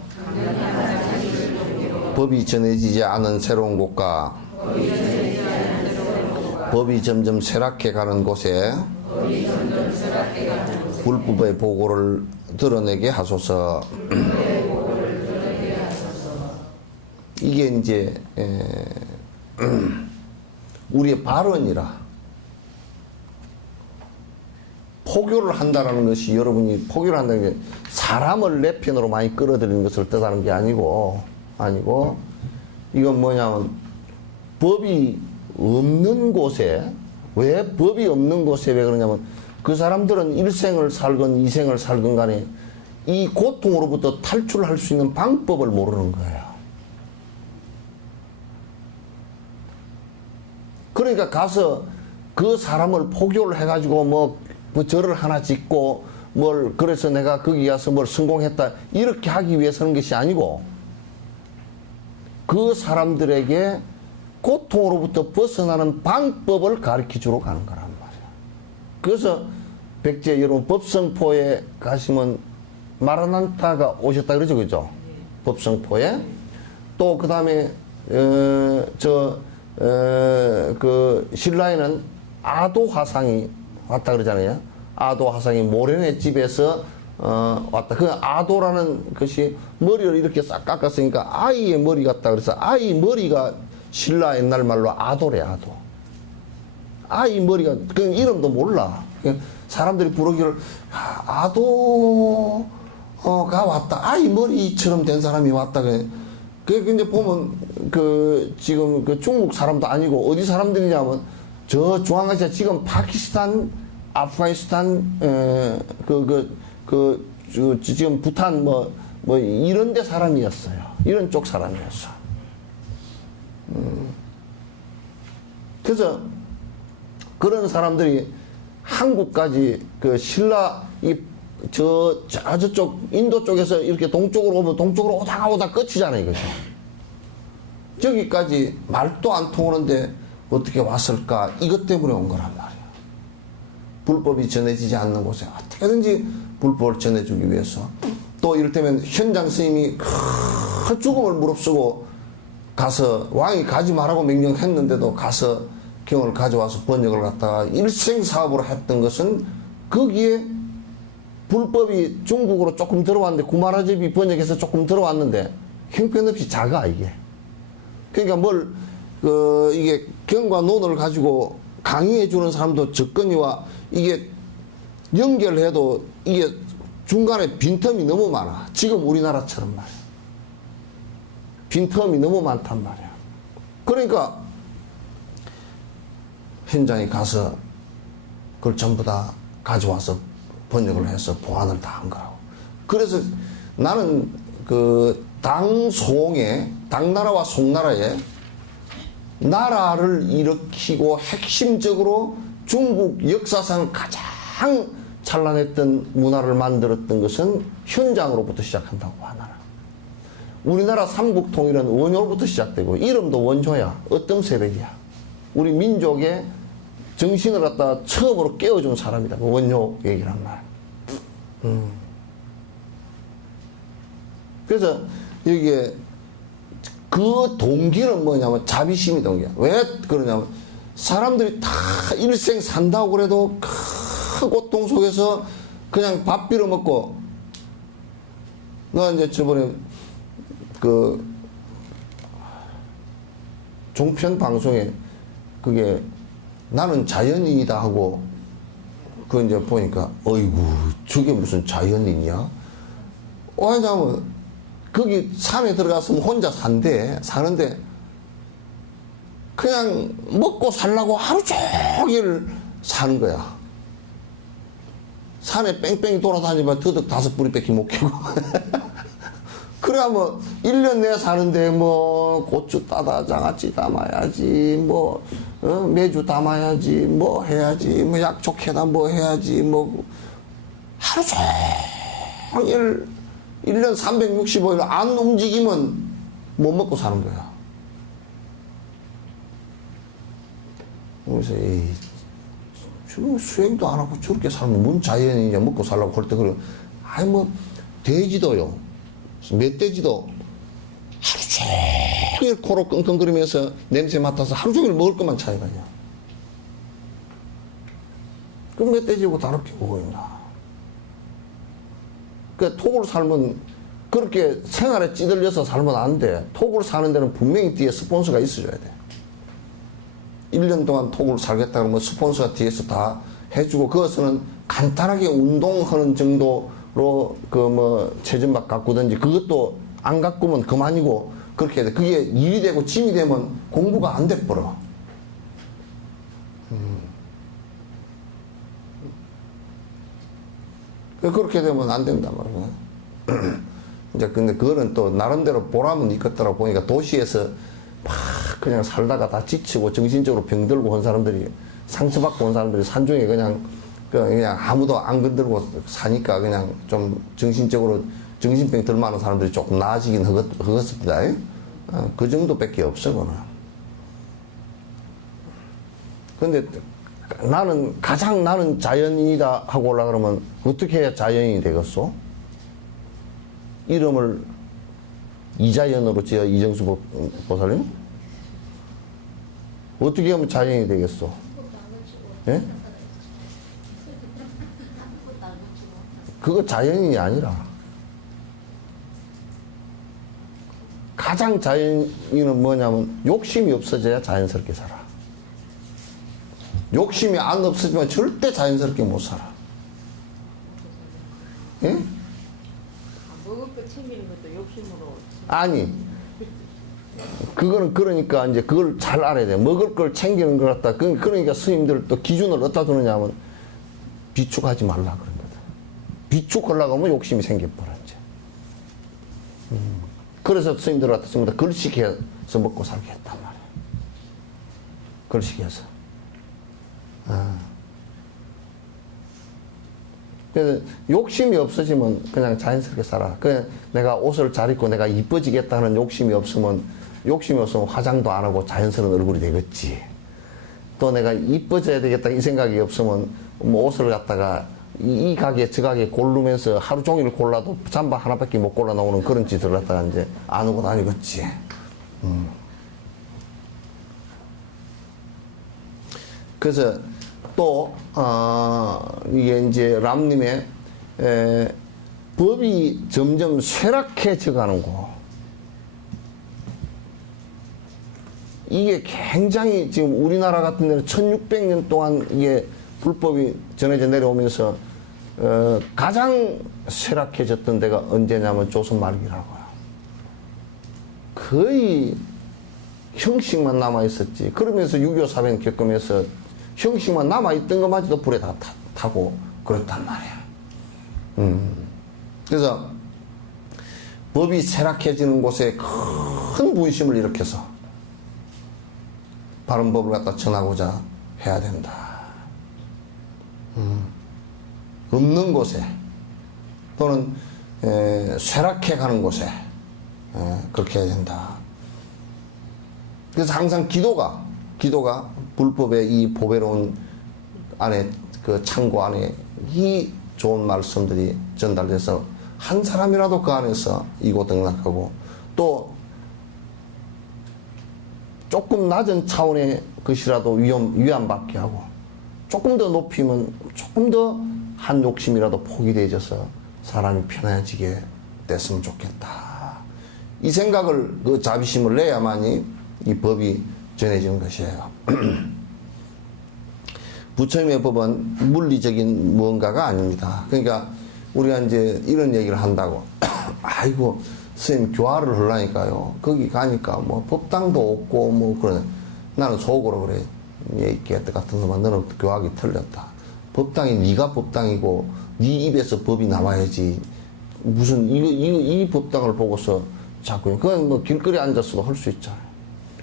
법이 전해지지 않은 새로운 곳과 법이 점점 쇠락해 가는 곳에 불법의 보고를 드러내게 하소서. 이게 이제 우리의 발언이라. 포교를 한다는 것이, 여러분이 포교를 한다는 게 사람을 내 편으로 많이 끌어들이는 것을 뜻하는 게 아니고 이건 뭐냐면 법이 없는 곳에, 왜 법이 없는 곳에 왜 그러냐면 그 사람들은 일생을 살건 이생을 살건 간에 이 고통으로부터 탈출할 수 있는 방법을 모르는 거예요. 그러니까 가서 그 사람을 포교를 해가지고 뭐 절을 하나 짓고 그래서 내가 거기 가서 뭘 성공했다 이렇게 하기 위해서 하는 것이 아니고 그 사람들에게 고통으로부터 벗어나는 방법을 가르쳐 주러 가는 거란 말이야. 그래서 백제 여러분 법성포에 가시면 마라난타가 오셨다 그러죠, 그죠? 법성포에. 또 그 다음에 그 신라에는 아도 화상이 왔다 그러잖아요. 아도 화상이 모래내 집에서 왔다. 그 아도라는 것이 머리를 이렇게 싹 깎았으니까 아이의 머리 같다. 그래서 아이 머리가 신라 옛날 말로 아도래, 아도. 아이 머리가, 그 이름도 몰라. 사람들이 부르기를 아도가 왔다. 아이 머리처럼 된 사람이 왔다. 그 이제 보면 지금 중국 사람도 아니고 어디 사람들이냐면 저 중앙아시아 지금 파키스탄, 아프가니스탄, 지금 부탄 이런 데 사람이었어요. 이런 쪽 사람이었어. 그래서 그런 사람들이 한국까지 신라 저쪽 인도 쪽에서 이렇게 동쪽으로 오면 동쪽으로 오다가 끝이잖아요, 이거죠. 저기까지 말도 안 통하는데 어떻게 왔을까? 이것 때문에 온 거란 말이야. 불법이 전해지지 않는 곳에 어떻게든지 불법을 전해주기 위해서. 또 이를테면 현장 스님이 큰 죽음을 무릅쓰고 가서 왕이 가지 말라고 명령했는데도 가서 경을 가져와서 번역을 갖다가 일생사업으로 했던 것은 거기에 불법이 중국으로 조금 들어왔는데 구마라집이 번역해서 조금 들어왔는데 형편없이 작아 이게. 그러니까 이게 경과 논을 가지고 강의해 주는 사람도 적거니와 이게 연결해도 이게 중간에 빈틈이 너무 많아. 지금 우리나라처럼 말이야. 빈틈이 너무 많단 말이야. 그러니까 현장에 가서 그걸 전부 다 가져와서 번역을 해서 보완을 다 한 거라고. 그래서 나는 그 당나라와 송나라에 나라를 일으키고 핵심적으로 중국 역사상 가장 찬란했던 문화를 만들었던 것은 현장으로부터 시작한다고 하나. 우리나라 삼국통일은 원효로부터 시작되고 이름도 원효야. 어떤 새벽이야. 우리 민족의 정신을 갖다가 처음으로 깨워준 사람이다. 원효 얘기란 말. 그래서 여기에 그 동기는 뭐냐면 자비심이 동기야. 왜 그러냐면 사람들이 다 일생 산다고 그래도 큰 고통 속에서 그냥 밥 빌어 먹고 나 이제 저번에 그 종편 방송에 그게 나는 자연인이다 하고 그 이제 보니까 어이구 저게 무슨 자연인이야? 왜냐면 거기 산에 들어갔으면 혼자 사는데 그냥 먹고 살라고 하루 종일 사는 거야. 산에 뺑뺑이 돌아다니면 더덕 5뿌리밖에 못 캐고. 그래야 뭐 1년 내에 사는데 뭐 고추 따다 장아찌 담아야지 뭐 매주 담아야지 뭐 해야지 뭐 약초 캐다 뭐 해야지 뭐 하루 종일 1년 365일 안 움직이면 못 먹고 사는 거야. 그래서 수행도 안 하고 저렇게 살면 뭔 자연이냐 먹고 살라고 할 때 그래. 아니 뭐 돼지도요. 멧돼지도 하루 종일 코로 끙끙거리면서 냄새 맡아서 하루 종일 먹을 것만 찾아가냐. 그 멧돼지하고 다르게 보고 있나. 그 톡으로 살면 그렇게 생활에 찌들려서 살면 안 돼. 톡으로 사는 데는 분명히 뒤에 스폰서가 있어줘야 돼. 1년 동안 톡으로 살겠다 그러면 스폰서가 뒤에서 다 해주고 그것은 간단하게 운동하는 정도로 그 뭐 체전막 가꾸든지 그것도 안 가꾸면 그만이고 그렇게 해야 돼. 그게 일이 되고 짐이 되면 공부가 안 돼버려. 그렇게 되면 안 된단 말이야. 이제 근데 그거는 또 나름대로 보람은 있겠더라고. 보니까 도시에서 막 그냥 살다가 다 지치고 정신적으로 병들고 온 사람들이 상처받고 온 사람들이 산중에 그냥 아무도 안 건들고 사니까 그냥 좀 정신적으로 정신병 들 많은 사람들이 조금 나아지긴 하겠습니다. 그 정도밖에 없어 그거는. 근데 나는 자연인이다 하고 올라 그러면 어떻게 해야 자연인이 되겠소? 이름을 이자연으로 지어 이정수 보살님? 어떻게 하면 자연인이 되겠소? 예? 그거 자연인이 아니라 가장 자연인은 뭐냐면 욕심이 없어져야 자연스럽게 살아. 욕심이 안 없어지면 절대 자연스럽게 못 살아. 예? 먹을 거 챙기는 것도 욕심으로. 아니, 그거는 그러니까 이제 그걸 잘 알아야 돼. 먹을 걸 챙기는 것 같다. 그러니까 스님들 또 기준을 어디다 두느냐 하면 비축하지 말라 그런 거다. 비축하려고 하면 욕심이 생겨버려, 이제. 그래서 스님들 갖다 전부 다 걸식해서 먹고 살게 했단 말이야. 걸식해서. 그래서 욕심이 없어지면 그냥 자연스럽게 살아. 그냥 내가 옷을 잘 입고 내가 이뻐지겠다는 욕심이 없으면 화장도 안 하고 자연스러운 얼굴이 되겠지. 또 내가 이뻐져야 되겠다 이 생각이 없으면 뭐 옷을 갖다가 이 가게 저 가게 고르면서 하루 종일 골라도 잠바 하나밖에 못 골라 나오는 그런 짓을 갖다가 이제 안 하고 다니겠지. 그래서 또 이게 이제 람님의 법이 점점 쇠락해져 가는 거. 이게 굉장히 지금 우리나라 같은 데는 1600년 동안 이게 불법이 전해져 내려오면서 가장 쇠락해졌던 데가 언제냐면 조선 말기라고요. 거의 형식만 남아있었지. 그러면서 6.25 사변 겪으면서 형식만 남아있던 것마저도 불에 다 타고 그렇단 말이야. 그래서 법이 쇠락해지는 곳에 큰 분심을 일으켜서 바른 법을 갖다 전하고자 해야 된다. 없는 곳에 또는 쇠락해 가는 곳에 그렇게 해야 된다. 그래서 항상 기도가 불법의 이 보배로운 안에 그 창고 안에 이 좋은 말씀들이 전달돼서 한 사람이라도 그 안에서 이고 등락하고 또 조금 낮은 차원의 것이라도 위안받게 하고 조금 더 높이면 조금 더 한 욕심이라도 포기되어져서 사람이 편해지게 됐으면 좋겠다. 이 생각을 그 자비심을 내야만이 이 법이 전해지는 것이에요. 부처님의 법은 물리적인 무언가가 아닙니다. 그러니까 우리가 이제 이런 얘기를 한다고 아이고 선생님 교화를 하려니까요. 거기 가니까 뭐 법당도 없고 뭐 그러네. 나는 속으로 그래. 얘 개떼 같은 놈아 너는 교화하기 틀렸다. 법당이 네가 법당이고 네 입에서 법이 나와야지. 무슨 이 법당을 보고서 자꾸 그건 뭐 길거리에 앉아서도 할 수 있잖아요.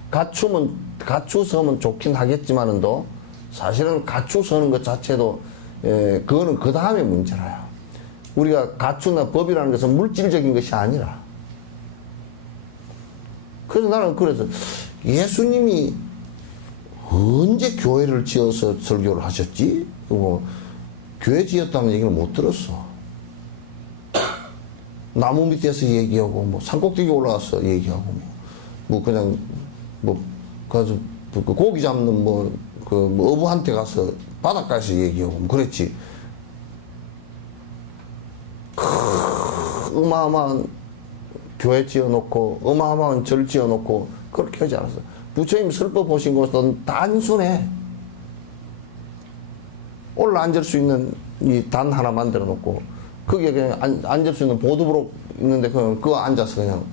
갖추서면 좋긴 하겠지만은도 사실은 갖추서는 것 자체도 그거는 그 다음에 문제라요. 우리가 갖추나 법이라는 것은 물질적인 것이 아니라. 그래서 나는 그래서 예수님이 언제 교회를 지어서 설교를 하셨지? 뭐 교회 지었다는 얘기는 못 들었어. 나무 밑에서 얘기하고 뭐 산꼭대기 올라가서 얘기하고 뭐 그냥 뭐 가서 그 고기 잡는 뭐 어부한테 가서 바닷가에서 얘기하고 뭐 그랬지. 어마어마한 교회 지어놓고 어마어마한 절 지어놓고 그렇게 하지 않았어. 부처님 설법 보신 곳은 단순해. 올라 앉을 수 있는 이 단 하나 만들어 놓고 거기에 그냥 앉을 수 있는 보드브록 있는데 그거 앉아서 그냥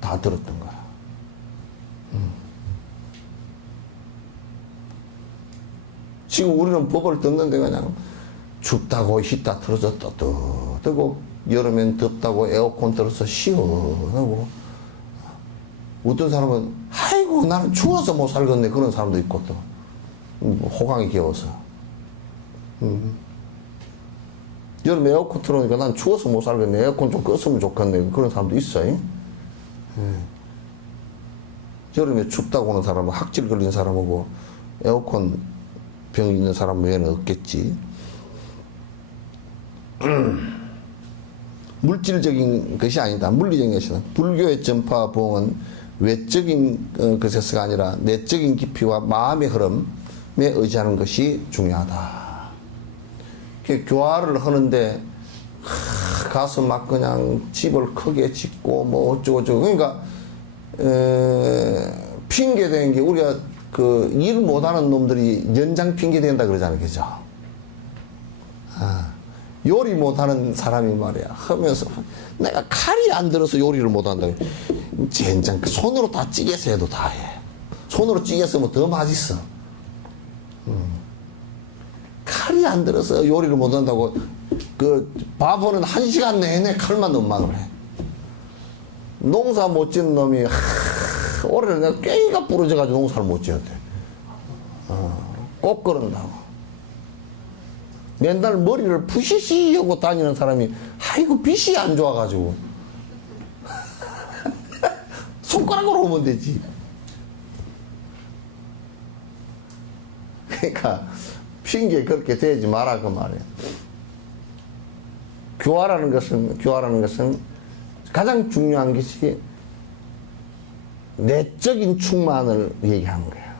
다 들었던 거야. 지금 우리는 법을 듣는데 그냥 춥다고 히타 틀어서 뜨뜨뜨고 여름엔 덥다고 에어컨 틀어서 시원하고 어떤 사람은 아이고 나는 추워서 못 살겠네 그런 사람도 있고 또 호강이 겨워서 여름 에어컨 틀어놓으니까 난 추워서 못 살겠네 에어컨 좀 껐으면 좋겠네 그런 사람도 있어요. 여름에 춥다고 하는 사람은 학질 걸린 사람하고 에어컨 병이 있는 사람 외에는 없겠지. 물질적인 것이 아니다. 물리적인 것이다. 불교의 전파 부흥은 외적인 것에서가 아니라 내적인 깊이와 마음의 흐름에 의지하는 것이 중요하다. 교화를 하는데 가서 막 그냥 집을 크게 짓고 뭐 어쩌고저쩌고 그러니까 핑계 대는 게 우리가 그 일 못하는 놈들이 연장 핑계 된다 그러잖아요. 그죠? 요리 못하는 사람이 말이야 하면서 내가 칼이 안 들어서 요리를 못한다. 젠장 손으로 다 찌개서 해도 다 해. 손으로 찌개서 뭐 더 맛있어. 칼이 안 들어서 요리를 못한다고 그 바보는 1시간 내내 칼만 음악을 해. 농사 못 짓는 놈이 올해는 내가 꾀가 부러져가지고 농사를 못 지었대. 꼭 그런다고. 맨날 머리를 푸시시 하고 다니는 사람이 아이고 빛이 안 좋아가지고 손가락으로 오면 되지. 그러니까 핑계 그렇게 대지 마라 그 말이야. 교화라는 것은 가장 중요한 것이 내적인 충만을 얘기하는 거야.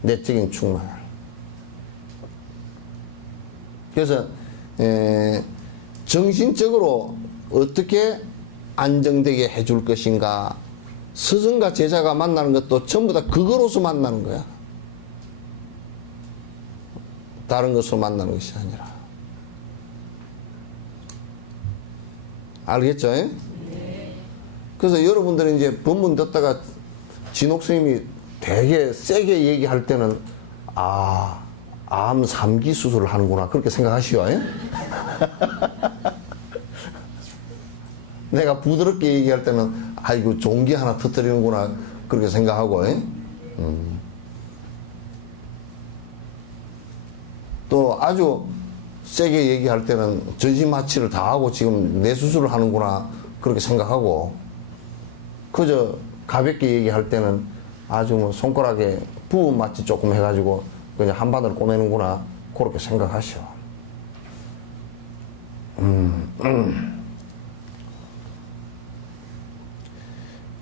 내적인 충만을. 그래서 정신적으로 어떻게 안정되게 해줄 것인가. 스승과 제자가 만나는 것도 전부 다 그거로서 만나는 거야. 다른 것으로 만나는 것이 아니라. 알겠죠? 네. 그래서 여러분들은 이제 본문 듣다가 진옥 스님이 되게 세게 얘기할 때는 암 3기 수술을 하는구나 그렇게 생각하시오. 내가 부드럽게 얘기할 때는 아이고 종기 하나 터뜨리는구나 그렇게 생각하고. 또 아주 세게 얘기할 때는 전신마취를 다 하고 지금 내 수술을 하는구나 그렇게 생각하고, 그저 가볍게 얘기할 때는 아주 뭐 손가락에 부분 마취 조금 해가지고 그냥 한 바늘 꼬매는구나 그렇게 생각하시오.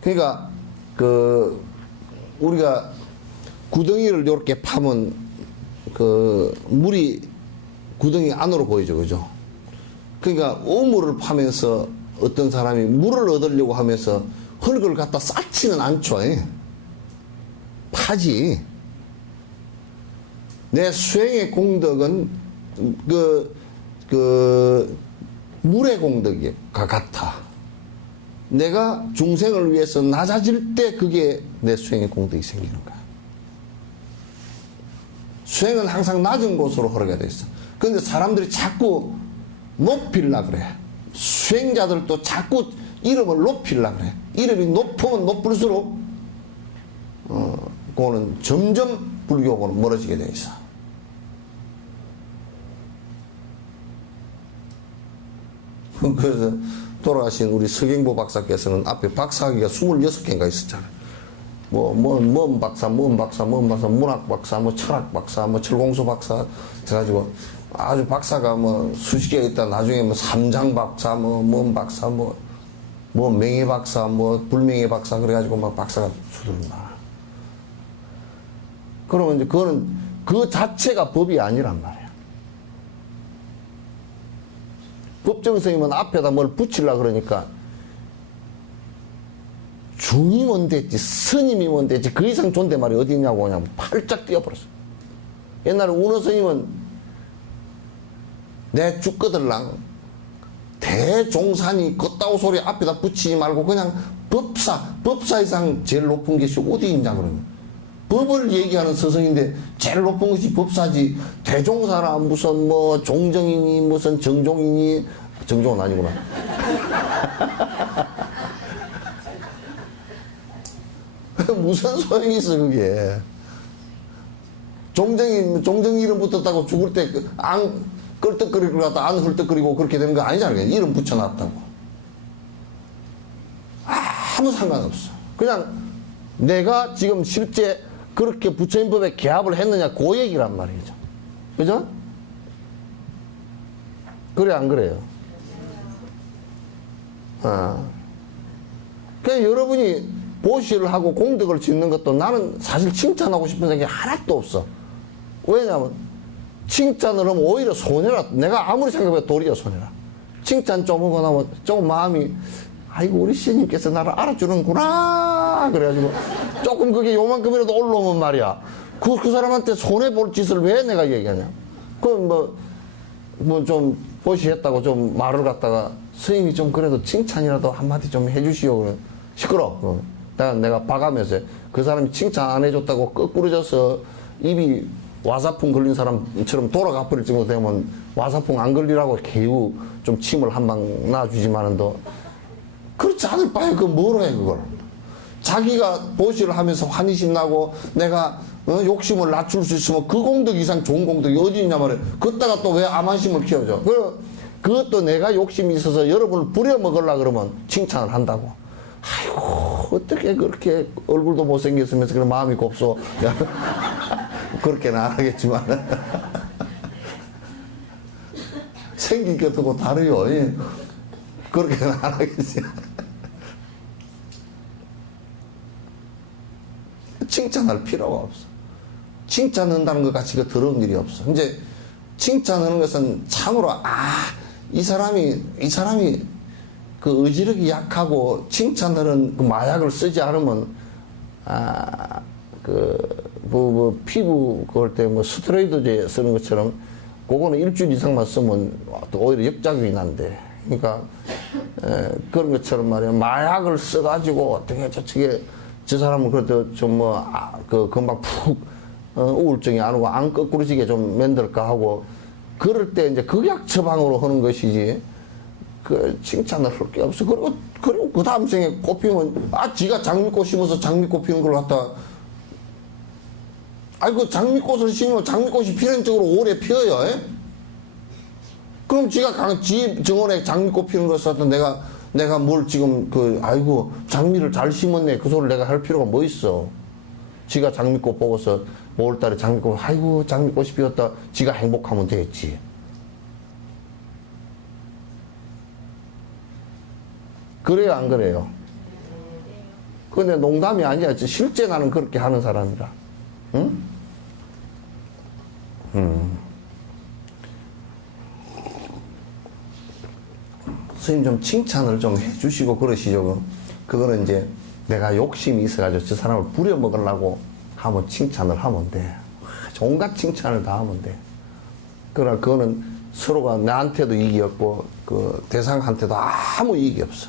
그러니까 우리가 구덩이를 이렇게 파면 물이 구덩이 안으로 보이죠, 그죠? 그러니까 우물을 파면서 어떤 사람이 물을 얻으려고 하면서 흙을 갖다 쌓지는 않죠. 파지. 내 수행의 공덕은 물의 공덕과 같아. 내가 중생을 위해서 낮아질 때 그게 내 수행의 공덕이 생기는 거야. 수행은 항상 낮은 곳으로 흐르게 돼 있어. 그런데 사람들이 자꾸 높이려고 그래. 수행자들도 자꾸 이름을 높이려고 그래. 이름이 높으면 높을수록 그거는 점점 불교하고는 멀어지게 돼 있어. 그래서 돌아가신 우리 서경보 박사께서는 앞에 박사학위가 26개인가 있었잖아요. 뭔 박사, 문학 박사, 철학 박사, 철공소 박사 해가지고 아주 박사가 수십 개 있다. 나중에 삼장 박사, 뭔 박사, 명예 박사, 불명예 박사 그래가지고 막 박사가 수두른다. 그러면 이제 그거는 그 자체가 법이 아니란 말이야. 법정스님은 앞에다 뭘 붙이려고 그러니까 중이면 됐지, 스님이면 됐지, 그 이상 존댓말이 어디 있냐고 그냥 팔짝 뛰어버렸어. 옛날에 운어 스님은 내 죽거들랑 대종산이 걷다오 소리 앞에다 붙이지 말고 그냥 법사 이상 제일 높은 것이 어디 있냐 그러면. 법을 얘기하는 스승인데 제일 높은 것이 법사지. 대종사라 무슨 종정이니 무슨 정종이니, 정종은 아니구나. 무슨 소용이 있어 그게. 종정이 이름 붙었다고 죽을 때 안 끌떡거리고 갔다 안 헐떡거리고 그렇게 되는 거 아니잖아요. 이름 붙여놨다고. 아무 상관없어. 그냥 내가 지금 실제 그렇게 부처님 법에 개합을 했느냐 그 얘기란 말이죠. 그죠? 그래 안 그래요? 그냥 여러분이 보시를 하고 공덕을 짓는 것도 나는 사실 칭찬하고 싶은 생각이 하나도 없어. 왜냐하면 칭찬을 하면 오히려 손해라. 내가 아무리 생각해도 도리어 손해라. 칭찬 좀 하고 나면 조금 마음이 아이고 우리 스님께서 나를 알아주는구나 그래가지고 조금 그게 요만큼이라도 올라오면 말이야. 그 사람한테 손해볼 짓을 왜 내가 얘기하냐. 그럼 좀 보시했다고 좀 말을 갖다가 스님이 좀 그래도 칭찬이라도 한마디 좀 해주시오. 그래. 시끄러. 내가 봐가면서 그 사람이 칭찬 안 해줬다고 거꾸로져서 입이 와사풍 걸린 사람처럼 돌아가 버릴 정도 되면 와사풍 안 걸리라고 개우 좀 침을 한 방 놔주지만은 더 그렇지 않을 바에 그 뭐로 해 그걸. 자기가 보시를 하면서 환희심 나고 내가 욕심을 낮출 수 있으면 그 공덕 이상 좋은 공덕이 어디 있냐 말이야. 그따가 또 왜 암환심을 키워줘. 그것도 내가 욕심이 있어서 여러분을 부려먹으려고 그러면 칭찬을 한다고. 아이고 어떻게 그렇게 얼굴도 못생겼으면서 그런 마음이 곱소. 그렇게는 안 하겠지만 생긴 게 어떻고 다르요. 예. 그렇게는 안 하겠어요. 칭찬할 필요가 없어. 칭찬한다는 것 같이 그 더러운 일이 없어. 이제 칭찬하는 것은 참으로 이 사람이 그 의지력이 약하고 칭찬하는 그 마약을 쓰지 않으면 피부 그럴 때 뭐 스테로이드제 쓰는 것처럼 그거는 일주일 이상만 쓰면 또 오히려 역작용이 난대. 그러니까 그런 것처럼 말이야 마약을 써가지고 어떻게 저쪽에 저 사람은 그래도 좀 그 금방 푹 우울증이 안 오고 안 거꾸로지게 좀 만들까 하고 그럴 때 이제 극약 처방으로 하는 것이지 그 칭찬을 할 게 없어. 그리고 그 다음 생에 꽃피면 지가 장미꽃 심어서 장미꽃 피는 걸 갖다 그 장미꽃을 심으면 장미꽃이 피는 쪽으로 오래 피어요. 에? 그럼 지가 지 정원에 장미꽃 피는 걸 써서 내가 뭘 지금 장미를 잘 심었네 그 소리를 내가 할 필요가 뭐 있어. 지가 장미꽃 보고서 5월달에 장미꽃 장미꽃이 피었다 지가 행복하면 되겠지. 그래요 안 그래요? 근데 농담이 아니야. 실제 나는 그렇게 하는 사람이라. 응? 스님 좀 칭찬을 좀 해주시고 그러시죠. 그거는 이제 내가 욕심이 있어가지고 저 사람을 부려먹으려고 하면 칭찬을 하면 돼. 온갖 칭찬을 다 하면 돼. 그러나 그거는 서로가 나한테도 이익이 없고 그 대상한테도 아무 이익이 없어.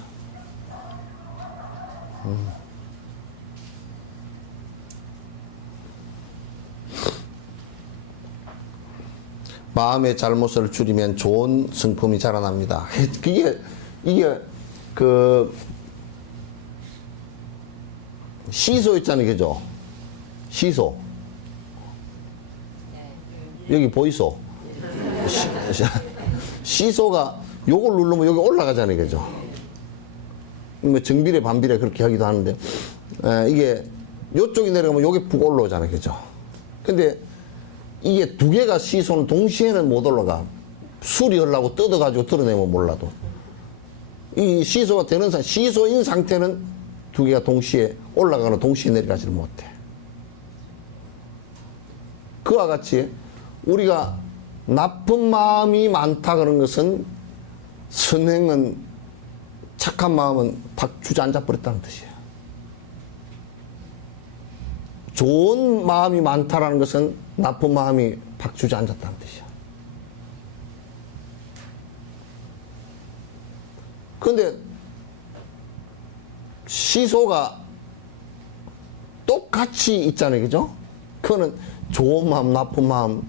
마음의 잘못을 줄이면 좋은 성품이 자라납니다. 이게 그 시소 있잖아요, 그죠? 시소. 여기 보이소? 시소가 요걸 누르면 여기 올라가잖아요, 그죠? 뭐 정비례 반비례 그렇게 하기도 하는데 이게 요쪽이 내려가면 요게 푹 올라오잖아요, 그죠? 근데 이게 두 개가 시소는 동시에는 못 올라가. 수리하려고 뜯어가지고 뜯어내면 몰라도. 이 시소가 되는 시소인 상태는 두 개가 동시에 올라가거나 동시에 내려가지를 못해. 그와 같이 우리가 나쁜 마음이 많다 그런 것은 선행은 착한 마음은 주저앉아 버렸다는 뜻이에요. 좋은 마음이 많다라는 것은 나쁜 마음이 주저앉았다는 뜻이야. 그런데 시소가 똑같이 있잖아요, 그죠? 그거는 좋은 마음, 나쁜 마음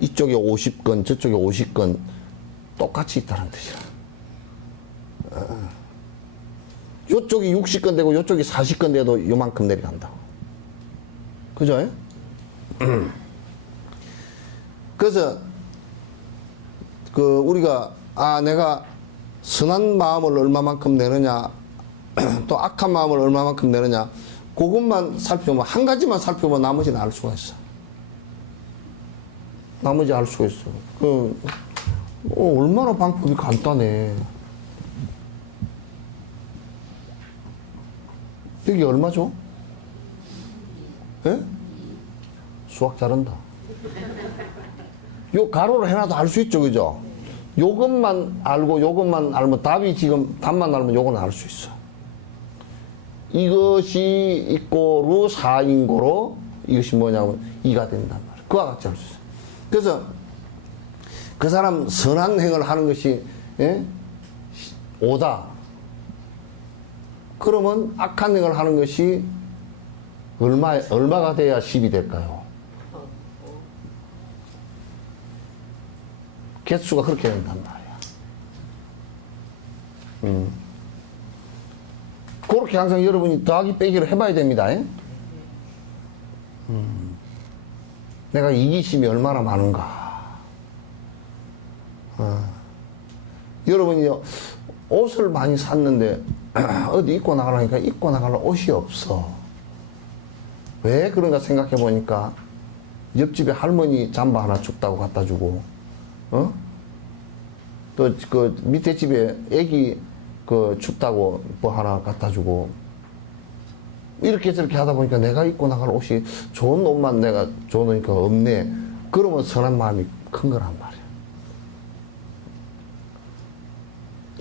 이쪽에 50건, 저쪽에 50건 똑같이 있다는 뜻이야. 요쪽이 60건 되고 요쪽이 40건 돼도 요만큼 내려간다고. 그죠? 그래서 우리가 내가 선한 마음을 얼마만큼 내느냐 또 악한 마음을 얼마만큼 내느냐 그것만 살펴보면 한 가지만 살펴보면 나머지는 알 수가 있어. 나머지 알 수가 있어. 얼마나 방법이 간단해. 여기 얼마죠? 예? 수학 잘한다. 요 가로로 해놔도 알 수 있죠, 그죠? 요것만 알면 답만 알면 요거는 알 수 있어. 이것이 있고 4인 거로 이것이 뭐냐면 2가 된단 말이야. 그와 같이 알 수 있어. 그래서 그 사람 선한 행을 하는 것이 5다. 그러면 악한 행을 하는 것이 얼마가 돼야 10이 될까요? 개수가 그렇게 된단 말이야. 그렇게 항상 여러분이 더하기 빼기를 해봐야 됩니다. 내가 이기심이 얼마나 많은가. 여러분이 옷을 많이 샀는데 어디 입고 나가려니까 입고 나갈 옷이 없어. 왜 그런가 생각해 보니까 옆집에 할머니 잠바 하나 춥다고 갖다 주고 또 그 밑에 집에 애기 그 춥다고 뭐 하나 갖다 주고 이렇게 저렇게 하다 보니까 내가 입고 나갈 옷이 좋은 옷만 내가 줘놓으니까 없네. 그러면 선한 마음이 큰 거란 말이야.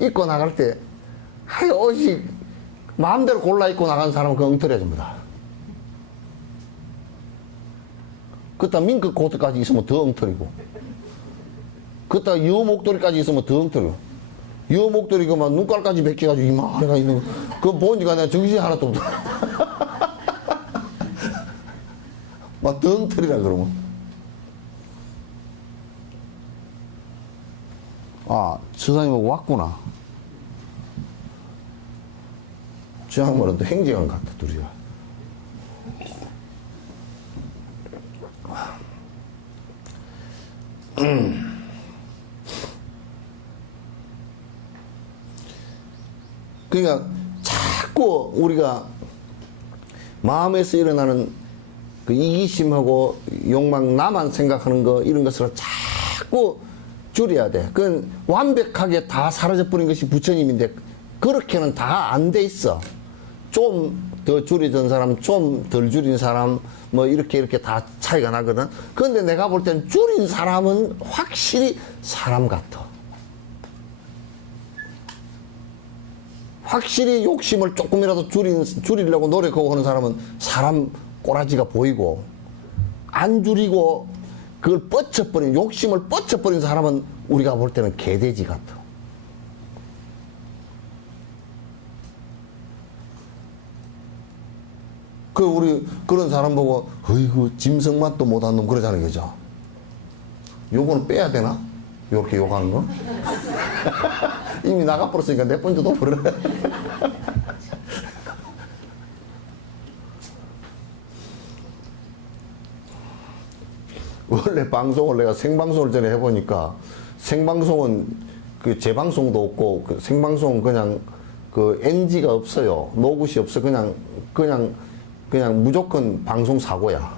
입고 나갈 때 하여 옷이 마음대로 골라 입고 나간 사람은 그 엉터리야 전부 다. 그따 밍크 코트까지 있으면 더 엉터리고 그따 여 목도리까지 있으면 더 엉터리고 여 목도리가 막 눈깔까지 벗겨가지고 이만해가 있는 거 그거 보니까 내가 정신이 하나도 없더라. 막 더 엉터리라 그러면 아 서사님하고 왔구나. 저 양반은 또 행정관 같다 둘이가. 그러니까 자꾸 우리가 마음에서 일어나는 그 이기심하고 욕망, 나만 생각하는 거 이런 것을 자꾸 줄여야 돼. 그건 완벽하게 다 사라져버린 것이 부처님인데 그렇게는 다 안 돼 있어. 좀 더 줄이던 사람, 좀 덜 줄인 사람, 뭐 이렇게 다 차이가 나거든. 그런데 내가 볼 땐 줄인 사람은 확실히 사람 같아. 확실히 욕심을 조금이라도 줄이려고 노력하고 하는 사람은 사람 꼬라지가 보이고, 안 줄이고 그걸 뻗쳐버린, 욕심을 뻗쳐버린 사람은 우리가 볼 때는 개돼지 같아. 그 우리 그런 사람 보고 어이구 짐승맛도 못한 놈 그러잖아요, 그죠? 요거는 빼야 되나? 요렇게 욕하는 거? 이미 나가버렸으니까 내 번째도 버려. 원래 방송을 내가 생방송을 전에 해보니까 생방송은 그 재방송도 없고 그 생방송은 그냥 그 NG가 없어요. 노굿이 없어. 그냥 무조건 방송 사고야.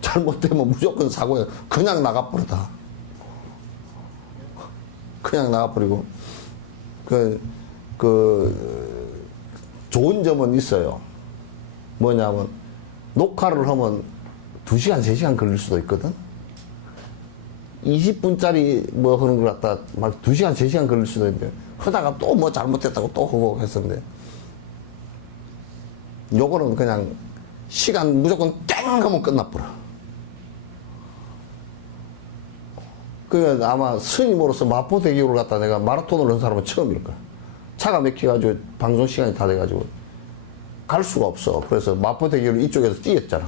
잘못되면 무조건 사고야. 그냥 나가버리다. 그냥 나가버리고. 좋은 점은 있어요. 뭐냐면, 녹화를 하면 2시간, 3시간 걸릴 수도 있거든? 20분짜리 뭐 하는 걸 갖다 막 2시간, 3시간 걸릴 수도 있는데, 하다가 또 뭐 잘못됐다고 또 하고 했었는데, 요거는 그냥 시간 무조건 땡 하면 끝나버려. 그러니까 아마 스님으로서 마포대교를 갖다 내가 마라톤을 한 사람은 처음일 거야. 차가 막혀가지고 방송 시간이 다 돼가지고 갈 수가 없어. 그래서 마포대교를 이쪽에서 뛰었잖아.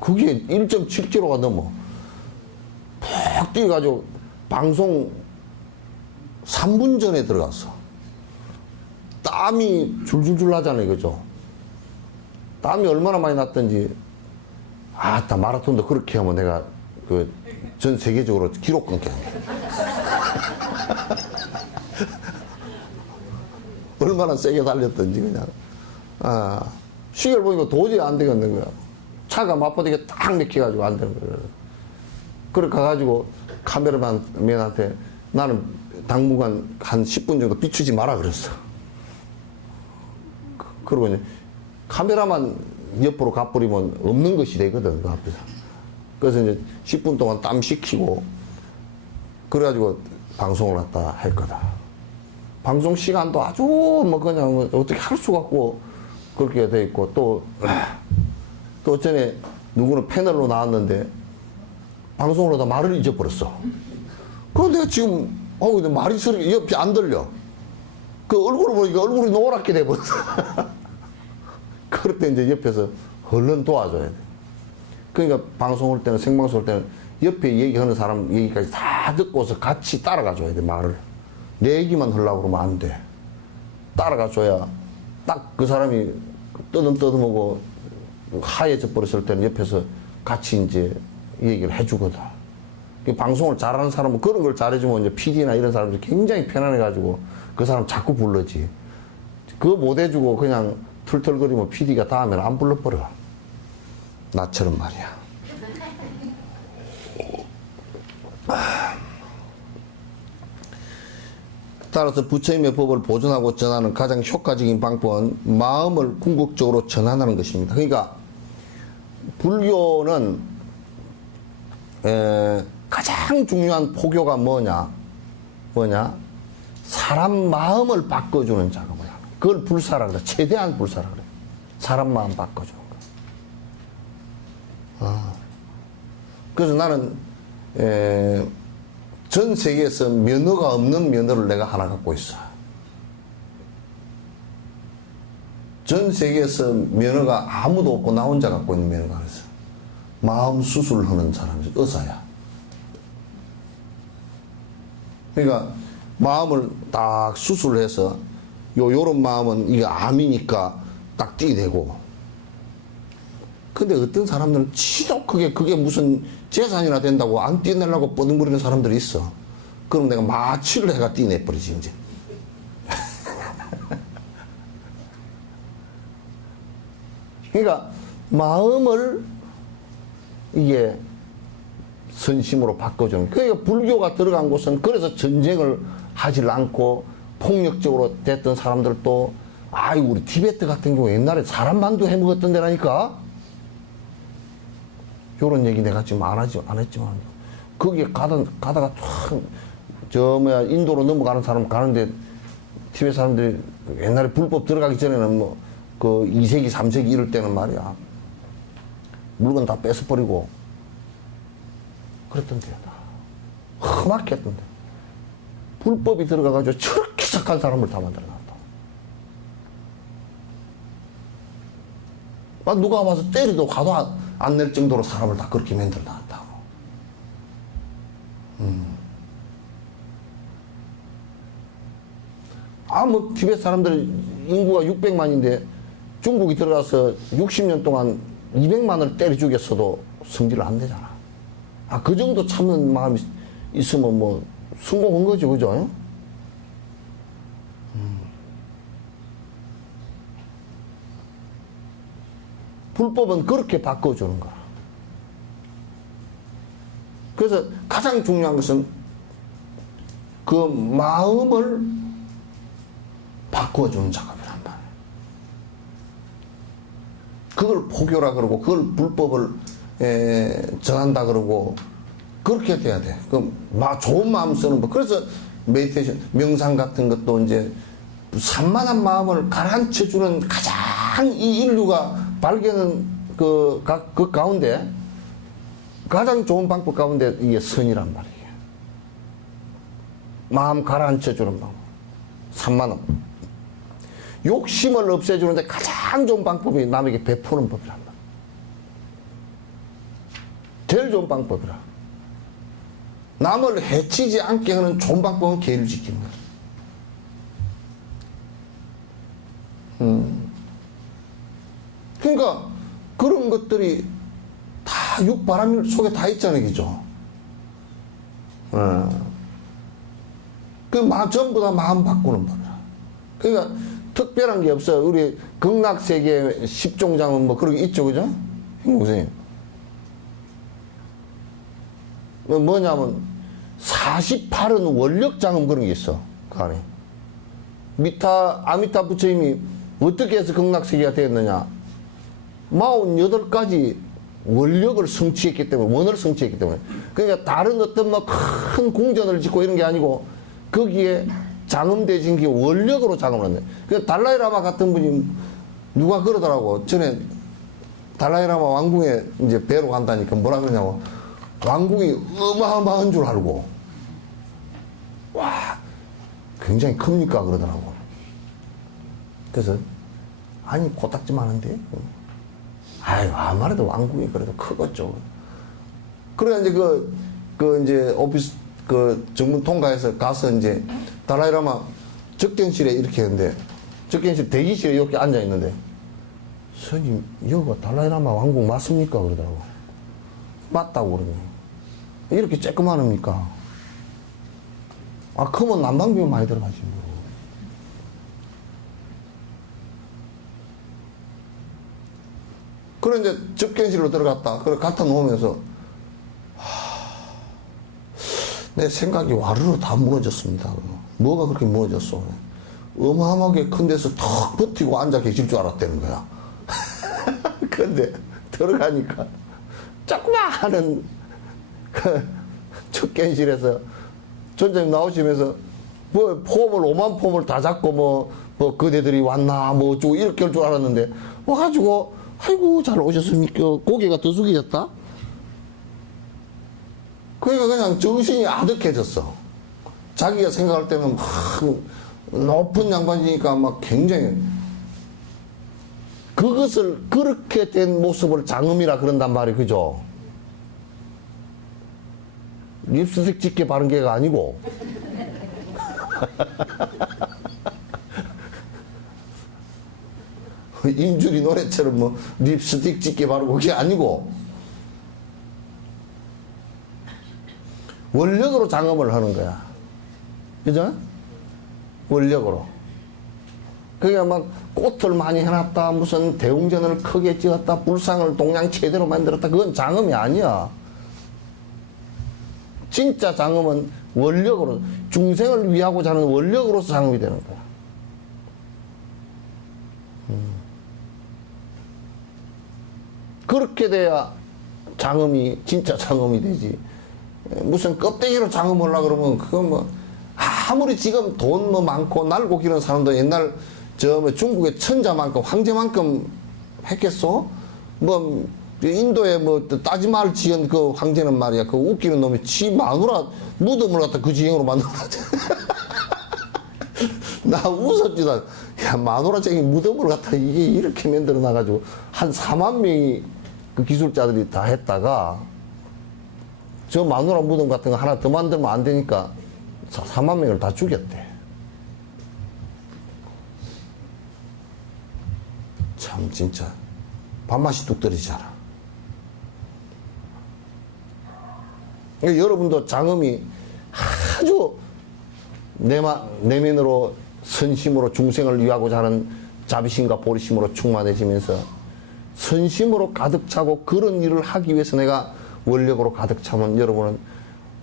그게 1.7km가 넘어. 푹 뛰어가지고 방송 3분 전에 들어갔어. 땀이 줄줄줄 나잖아요, 그죠? 땀이 얼마나 많이 났던지. 아따, 마라톤도 그렇게 하면 내가 전 세계적으로 기록 끊게. 얼마나 세게 달렸던지 그냥. 시계를 보니까 도저히 안 되겠는 거야. 차가 마포되게 딱 막혀가지고 안 되는 거야. 그래 가가지고 카메라맨한테 나는 당분간 한 10분 정도 비추지 마라 그랬어. 그러고 이제 카메라만 옆으로 가버리면 없는 것이 되거든, 그 앞에서. 그래서 이제 10분 동안 땀 식히고, 그래가지고 방송을 갖다 할 거다. 방송 시간도 아주 뭐 그냥 뭐 어떻게 할 수가 없고, 그렇게 돼 있고, 또 전에 누구는 패널로 나왔는데, 방송을 하다 말을 잊어버렸어. 그런데 내가 지금, 근데 말이 소리 옆이 안 들려. 그 얼굴을 보니까 얼굴이 노랗게 돼버렸어. 그럴 때 이제 옆에서 얼른 도와줘야 돼. 그러니까 방송할 때는, 생방송할 때는 옆에 얘기하는 사람 얘기까지 다 듣고서 같이 따라가 줘야 돼, 말을. 내 얘기만 하려고 그러면 안 돼. 따라가 줘야 딱 그 사람이 떠듬떠듬하고 하얘져 버렸을 때는 옆에서 같이 이제 얘기를 해주거든. 방송을 잘하는 사람은 그런 걸 잘해주면 이제 PD나 이런 사람들이 굉장히 편안해가지고 그 사람 자꾸 불러지. 그거 못 해주고 그냥 툴툴거리면 PD가 다음에는 안 불러버려. 나처럼 말이야. 따라서 부처님의 법을 보존하고 전하는 가장 효과적인 방법은 마음을 궁극적으로 전환하는 것입니다. 그러니까 불교는 가장 중요한 포교가 뭐냐? 사람 마음을 바꿔주는 작업을 하는. 그걸 불사라 그래. 최대한 불사라 그래. 사람 마음 바꿔주는 거. 그래서 나는 전 세계에서 면허가 없는 면허를 내가 하나 갖고 있어. 전 세계에서 면허가 아무도 없고 나 혼자 갖고 있는 면허가 있어. 마음 수술하는 사람이 의사야. 그러니까 마음을 딱 수술해서 요런 마음은 이게 암이니까 딱 띠대고. 근데 어떤 사람들은 지독하게 그게 무슨 재산이나 된다고 안 띠내려고 뻐둥거리는 사람들이 있어. 그럼 내가 마취를 해가 띠내버리지 이제. 그러니까 마음을 이게 선심으로 바꿔주는. 그러니까 불교가 들어간 곳은 그래서 전쟁을 하질 않고 폭력적으로 됐던 사람들도 우리 티베트 같은 경우 옛날에 사람 만두 해 먹었던 데라니까. 요런 얘기 내가 지금 안 했지만 거기에 가다가 인도로 넘어가는 사람 가는데 티베트 사람들이 옛날에 불법 들어가기 전에는 뭐 그 2세기 3세기 이럴 때는 말이야 물건 다 뺏어버리고 그랬던 데다. 험하게 했던데. 불법이 들어가가지고 저렇게 착한 사람을 다 만들어놨다. 누가 와서 때리도 가도 안 낼 정도로 사람을 다 그렇게 만들어놨다. 뭐 티베트 사람들 인구가 600만인데 중국이 들어가서 60년 동안 200만을 때려 죽였어도 성질을 안 내잖아. 그 정도 참는 마음이 있으면 뭐 성공한 거죠, 그죠? 불법은 그렇게 바꿔주는 거야. 그래서 가장 중요한 것은 그 마음을 바꿔주는 작업이란 말이야. 그걸 포교라 그러고 그걸 불법을 전한다 그러고 그렇게 돼야 돼. 좋은 마음 쓰는 법. 그래서 메디테이션, 명상 같은 것도 이제 산만한 마음을 가라앉혀주는 가장 이 인류가 발견한 그 가운데 가장 좋은 방법 가운데 이게 선이란 말이에요. 마음 가라앉혀주는 방법. 산만함. 욕심을 없애주는데 가장 좋은 방법이 남에게 베푸는 법이란 말이야. 제일 좋은 방법이라. 남을 해치지 않게 하는 좋은 방법은 계율 지키는 거야. 그러니까 그런 것들이 다 육바람 속에 다 있잖아요, 그죠? 전부 다 마음 바꾸는 법이라. 그러니까 특별한 게 없어요. 우리 극락세계 10종장은 뭐 그런 게 있죠, 그죠? 선생님. 뭐냐면 48은 원력장음 그런 게 있어. 그 안에. 아미타 부처님이 어떻게 해서 극락세계가 되었느냐. 48가지 원력을 성취했기 때문에, 원을 성취했기 때문에. 그러니까 다른 어떤 뭐 큰 궁전을 짓고 이런 게 아니고 거기에 장음되신 게 원력으로 장음을 한대. 그 달라이라마 같은 분이 누가 그러더라고. 전에 달라이라마 왕궁에 이제 배로 간다니까 뭐라 그러냐고. 왕궁이 어마어마한 줄 알고. 와, 굉장히 큽니까? 그러더라고. 그래서, 아니, 코딱지만한데? 아무래도 왕궁이 그래도 크겠죠. 그래, 이제 이제 오피스, 정문 통과해서 가서 이제 달라이라마 접견실에 이렇게 했는데, 접견실 대기실에 이렇게 앉아있는데, 스님, 여기가 달라이라마 왕궁 맞습니까? 그러더라고. 맞다고 그러네. 이렇게 쬐끄만합니까? 크면 난방비만 많이 들어가지. 뭐. 그래, 이제 접견실로 들어갔다. 그래, 갖다 놓으면서, 내 생각이 와르르 다 무너졌습니다. 뭐가 그렇게 무너졌어? 어마어마하게 큰 데서 턱 버티고 앉아 계실 줄 알았다는 거야. 근데 들어가니까 조그마한 그 척견실에서 전장님 나오시면서 뭐 폼을 5만 폼을 다 잡고 뭐 그대들이 왔나 뭐 어쩌고 이렇게 할 줄 알았는데 와가지고 아이고 잘 오셨습니까? 고개가 더 숙여졌다. 그러니까 그냥 정신이 아득해졌어. 자기가 생각할 때는 막 높은 양반이니까 막 굉장히 그것을 그렇게 된 모습을 장엄이라 그런단 말이 그죠? 립스틱 짙게 바른 게가 아니고 임주리 노래처럼 뭐 립스틱 짙게 바르고 그게 아니고 원력으로 장엄을 하는 거야. 그죠? 원력으로. 그게 막 꽃을 많이 해놨다, 무슨 대웅전을 크게 지었다, 불상을 동양 최대로 만들었다. 그건 장엄이 아니야. 진짜 장엄은 원력으로, 중생을 위하고자 하는 원력으로서 장엄이 되는 거야. 그렇게 돼야 장엄이, 진짜 장엄이 되지. 무슨 껍데기로 장엄을 하려고 그러면 그건 뭐, 아무리 지금 돈 뭐 많고 날고 기는 사람도 옛날 뭐 중국의 천자만큼 황제만큼 했겠어? 뭐 인도에 뭐 따지마를 지은 그 황제는 말이야 그 웃기는 놈이 지 마누라 무덤을 갖다 그 지형으로 만들어놨지. 나 웃었지도. 야 마누라쟁이 무덤을 갖다 이게 이렇게 만들어 놔가지고 한 4만 명이 그 기술자들이 다 했다가 저 마누라 무덤 같은 거 하나 더 만들면 안 되니까 4만 명을 다 죽였대. 참 진짜 밥맛이 뚝 떨어지잖아. 그러니까 여러분도 장엄이 아주 내면으로 선심으로 중생을 위하고자 하는 자비심과 보리심으로 충만해지면서 선심으로 가득 차고 그런 일을 하기 위해서 내가 원력으로 가득 차면 여러분은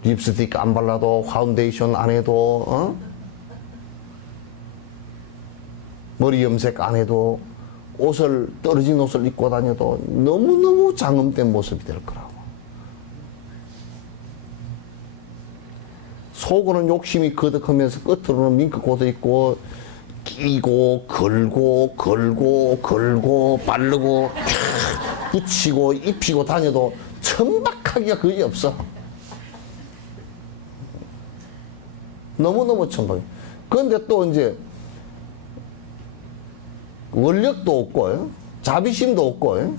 립스틱 안 발라도 파운데이션 안 해도 머리 염색 안 해도 옷을 떨어진 옷을 입고 다녀도 너무너무 장엄된 모습이 될 거라고. 속으로는 욕심이 거득하면서 끝으로는 민크 고도 있고 끼고 걸고 바르고 붙이고 입히고 다녀도 천박하기가 거의 없어. 너무너무 천박해. 그런데 또 이제 원력도 없고 자비심도 없고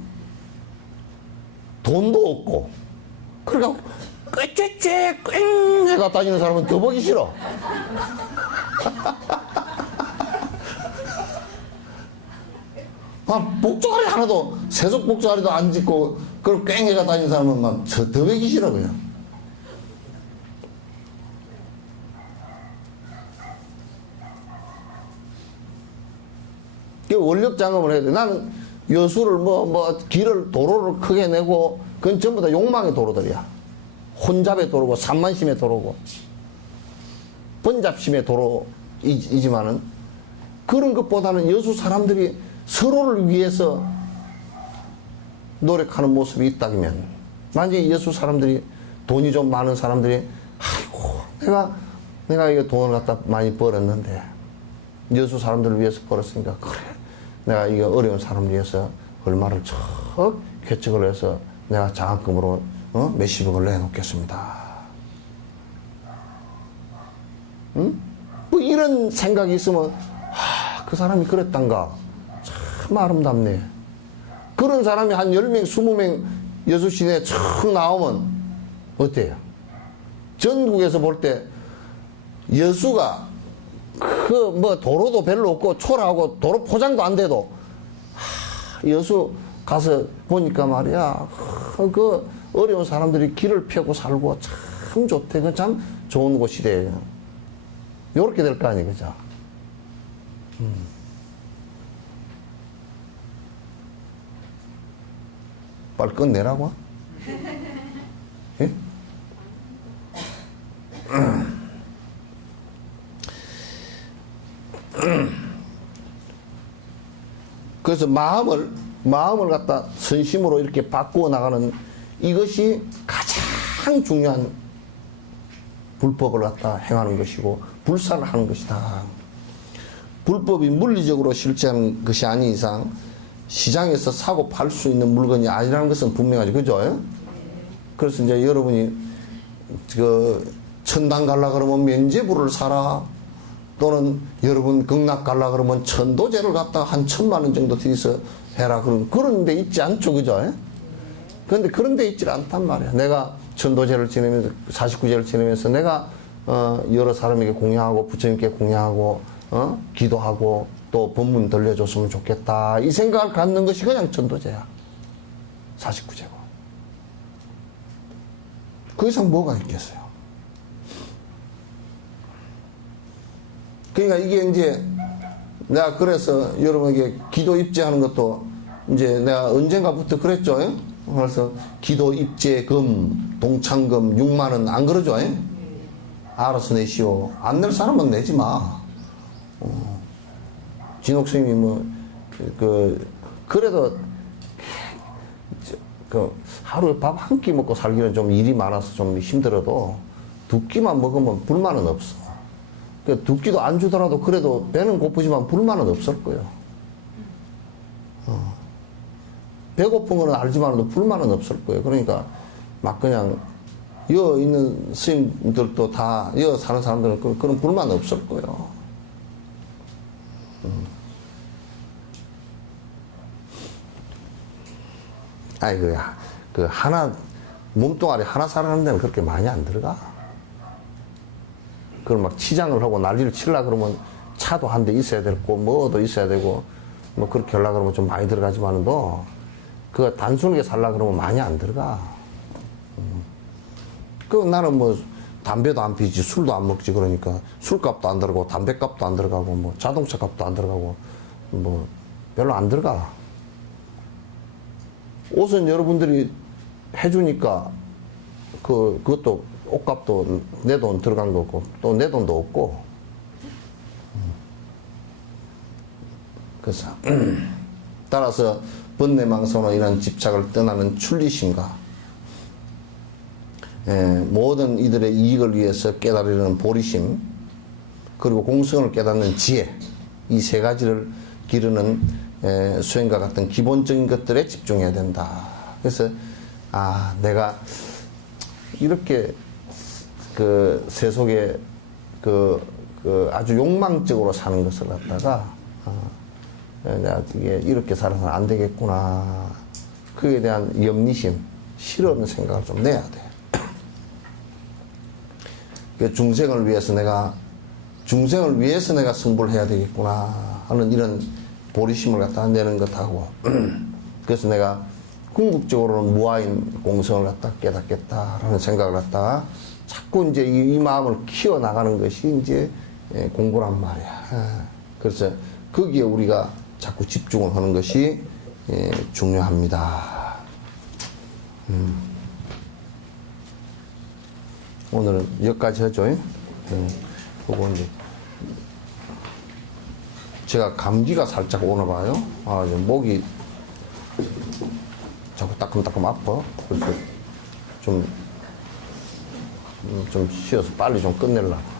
돈도 없고 그러니까 꾀꾀꾀 꽝 해가 다니는 사람은 더 보기 싫어. 복조가리 하나도 세속 복조가리도 안 짓고 그걸 꽝 해가 다니는 사람은 막 더 보기 싫어 그냥. 원력 장엄을 해야 돼. 나는 여수를 길을 도로를 크게 내고 그건 전부 다 욕망의 도로들이야. 혼잡의 도로고 산만심의 도로고 번잡심의 도로이지만은 그런 것보다는 여수 사람들이 서로를 위해서 노력하는 모습이 있다면 만약에 여수 사람들이 돈이 좀 많은 사람들이 아이고 내가 이거 돈을 갖다 많이 벌었는데 여수 사람들을 위해서 벌었으니까 그래 내가 이거 어려운 사람을 위해서 얼마를 척 개척을 해서 내가 장학금으로 몇십억을 내놓겠습니다. 응? 뭐 이런 생각이 있으면 그 사람이 그랬단가 참 아름답네. 그런 사람이 한 10명 20명 여수 시내에 척 나오면 어때요? 전국에서 볼 때 여수가 도로도 별로 없고 초라하고 도로 포장도 안 돼도 여수 가서 보니까 말이야 그 어려운 사람들이 길을 펴고 살고 참 좋대. 그 참 좋은 곳이래. 요렇게 될 거 아니에요, 그죠? 빨리 끝내라고? 예? 그래서 마음을 갖다 선심으로 이렇게 바꾸어 나가는 이것이 가장 중요한 불법을 갖다 행하는 것이고 불사를 하는 것이다. 불법이 물리적으로 실제하는 것이 아닌 이상 시장에서 사고 팔 수 있는 물건이 아니라는 것은 분명하죠. 그죠? 그래서 이제 여러분이 그 천당 갈라 그러면 면제부를 사라. 또는 여러분 극락 갈라 그러면 천도제를 갖다가 한 1,000만 원 정도 들여서 해라. 그런 데 있지 않죠. 그죠? 그런데 그런 데 있지 않단 말이야. 내가 천도제를 지내면서 49제를 지내면서 내가 여러 사람에게 공양하고 부처님께 공양하고 기도하고 또 법문 들려줬으면 좋겠다. 이 생각을 갖는 것이 그냥 천도제야. 49제고. 그 이상 뭐가 있겠어요? 그러니까 이게 이제 내가 그래서 여러분에게 기도 입제하는 것도 이제 내가 언젠가부터 그랬죠. 그래서 기도 입제금, 동창금 6만 원 안 그러죠? 알아서 내시오. 안 낼 사람은 내지 마. 진옥 스님이 그래도 하루에 밥 한 끼 먹고 살기는 좀 일이 많아서 좀 힘들어도 2끼만 먹으면 불만은 없어. 그 2끼도 안 주더라도 그래도 배는 고프지만 불만은 없을 거예요. 배고픈 거는 알지만도 불만은 없을 거예요. 그러니까 막 그냥 여 있는 스님들도 다 여 사는 사람들은 그런 불만 없을 거예요. 아이고야, 그 하나 몸뚱아리 하나 살아가는 데는 그렇게 많이 안 들어가. 그걸 막 치장을 하고 난리를 치려 그러면 차도 한 대 있어야 되고 뭐도 있어야 되고 뭐 그렇게 하려 그러면 좀 많이 들어가지만도 그거 단순하게 살려 그러면 많이 안 들어가. 그 나는 뭐 담배도 안 피지 술도 안 먹지. 그러니까 술값도 안 들어가고 담배값도 안 들어가고 뭐 자동차 값도 안 들어가고 뭐 별로 안 들어가. 옷은 여러분들이 해주니까 그것도 옷값도 내 돈 들어간 거고 또 내 돈도 없고. 그래서 따라서 번뇌망상으로 인한 집착을 떠나는 출리심과 모든 이들의 이익을 위해서 깨달으려는 보리심 그리고 공성을 깨닫는 지혜 이 세 가지를 기르는 수행과 같은 기본적인 것들에 집중해야 된다. 그래서 내가 이렇게 그 세속에 아주 욕망적으로 사는 것을 갖다가 내가 이렇게 살아서는 안 되겠구나. 그에 대한 염리심, 싫어하는 생각을 좀 내야 돼. 중생을 위해서 내가 승부를 해야 되겠구나 하는 이런 보리심을 갖다 내는 것하고 그래서 내가 궁극적으로는 무아인 공성을 갖다 깨닫겠다라는 생각을 갖다가 자꾸 이제 이 마음을 키워나가는 것이 이제 공부란 말이야. 그래서 거기에 우리가 자꾸 집중을 하는 것이 중요합니다. 오늘은 여기까지 하죠. 그리고 이제 제가 감기가 살짝 오나 봐요. 이제 목이 자꾸 따끔따끔 아파. 그래서 좀 쉬어서 빨리 좀 끝내려고.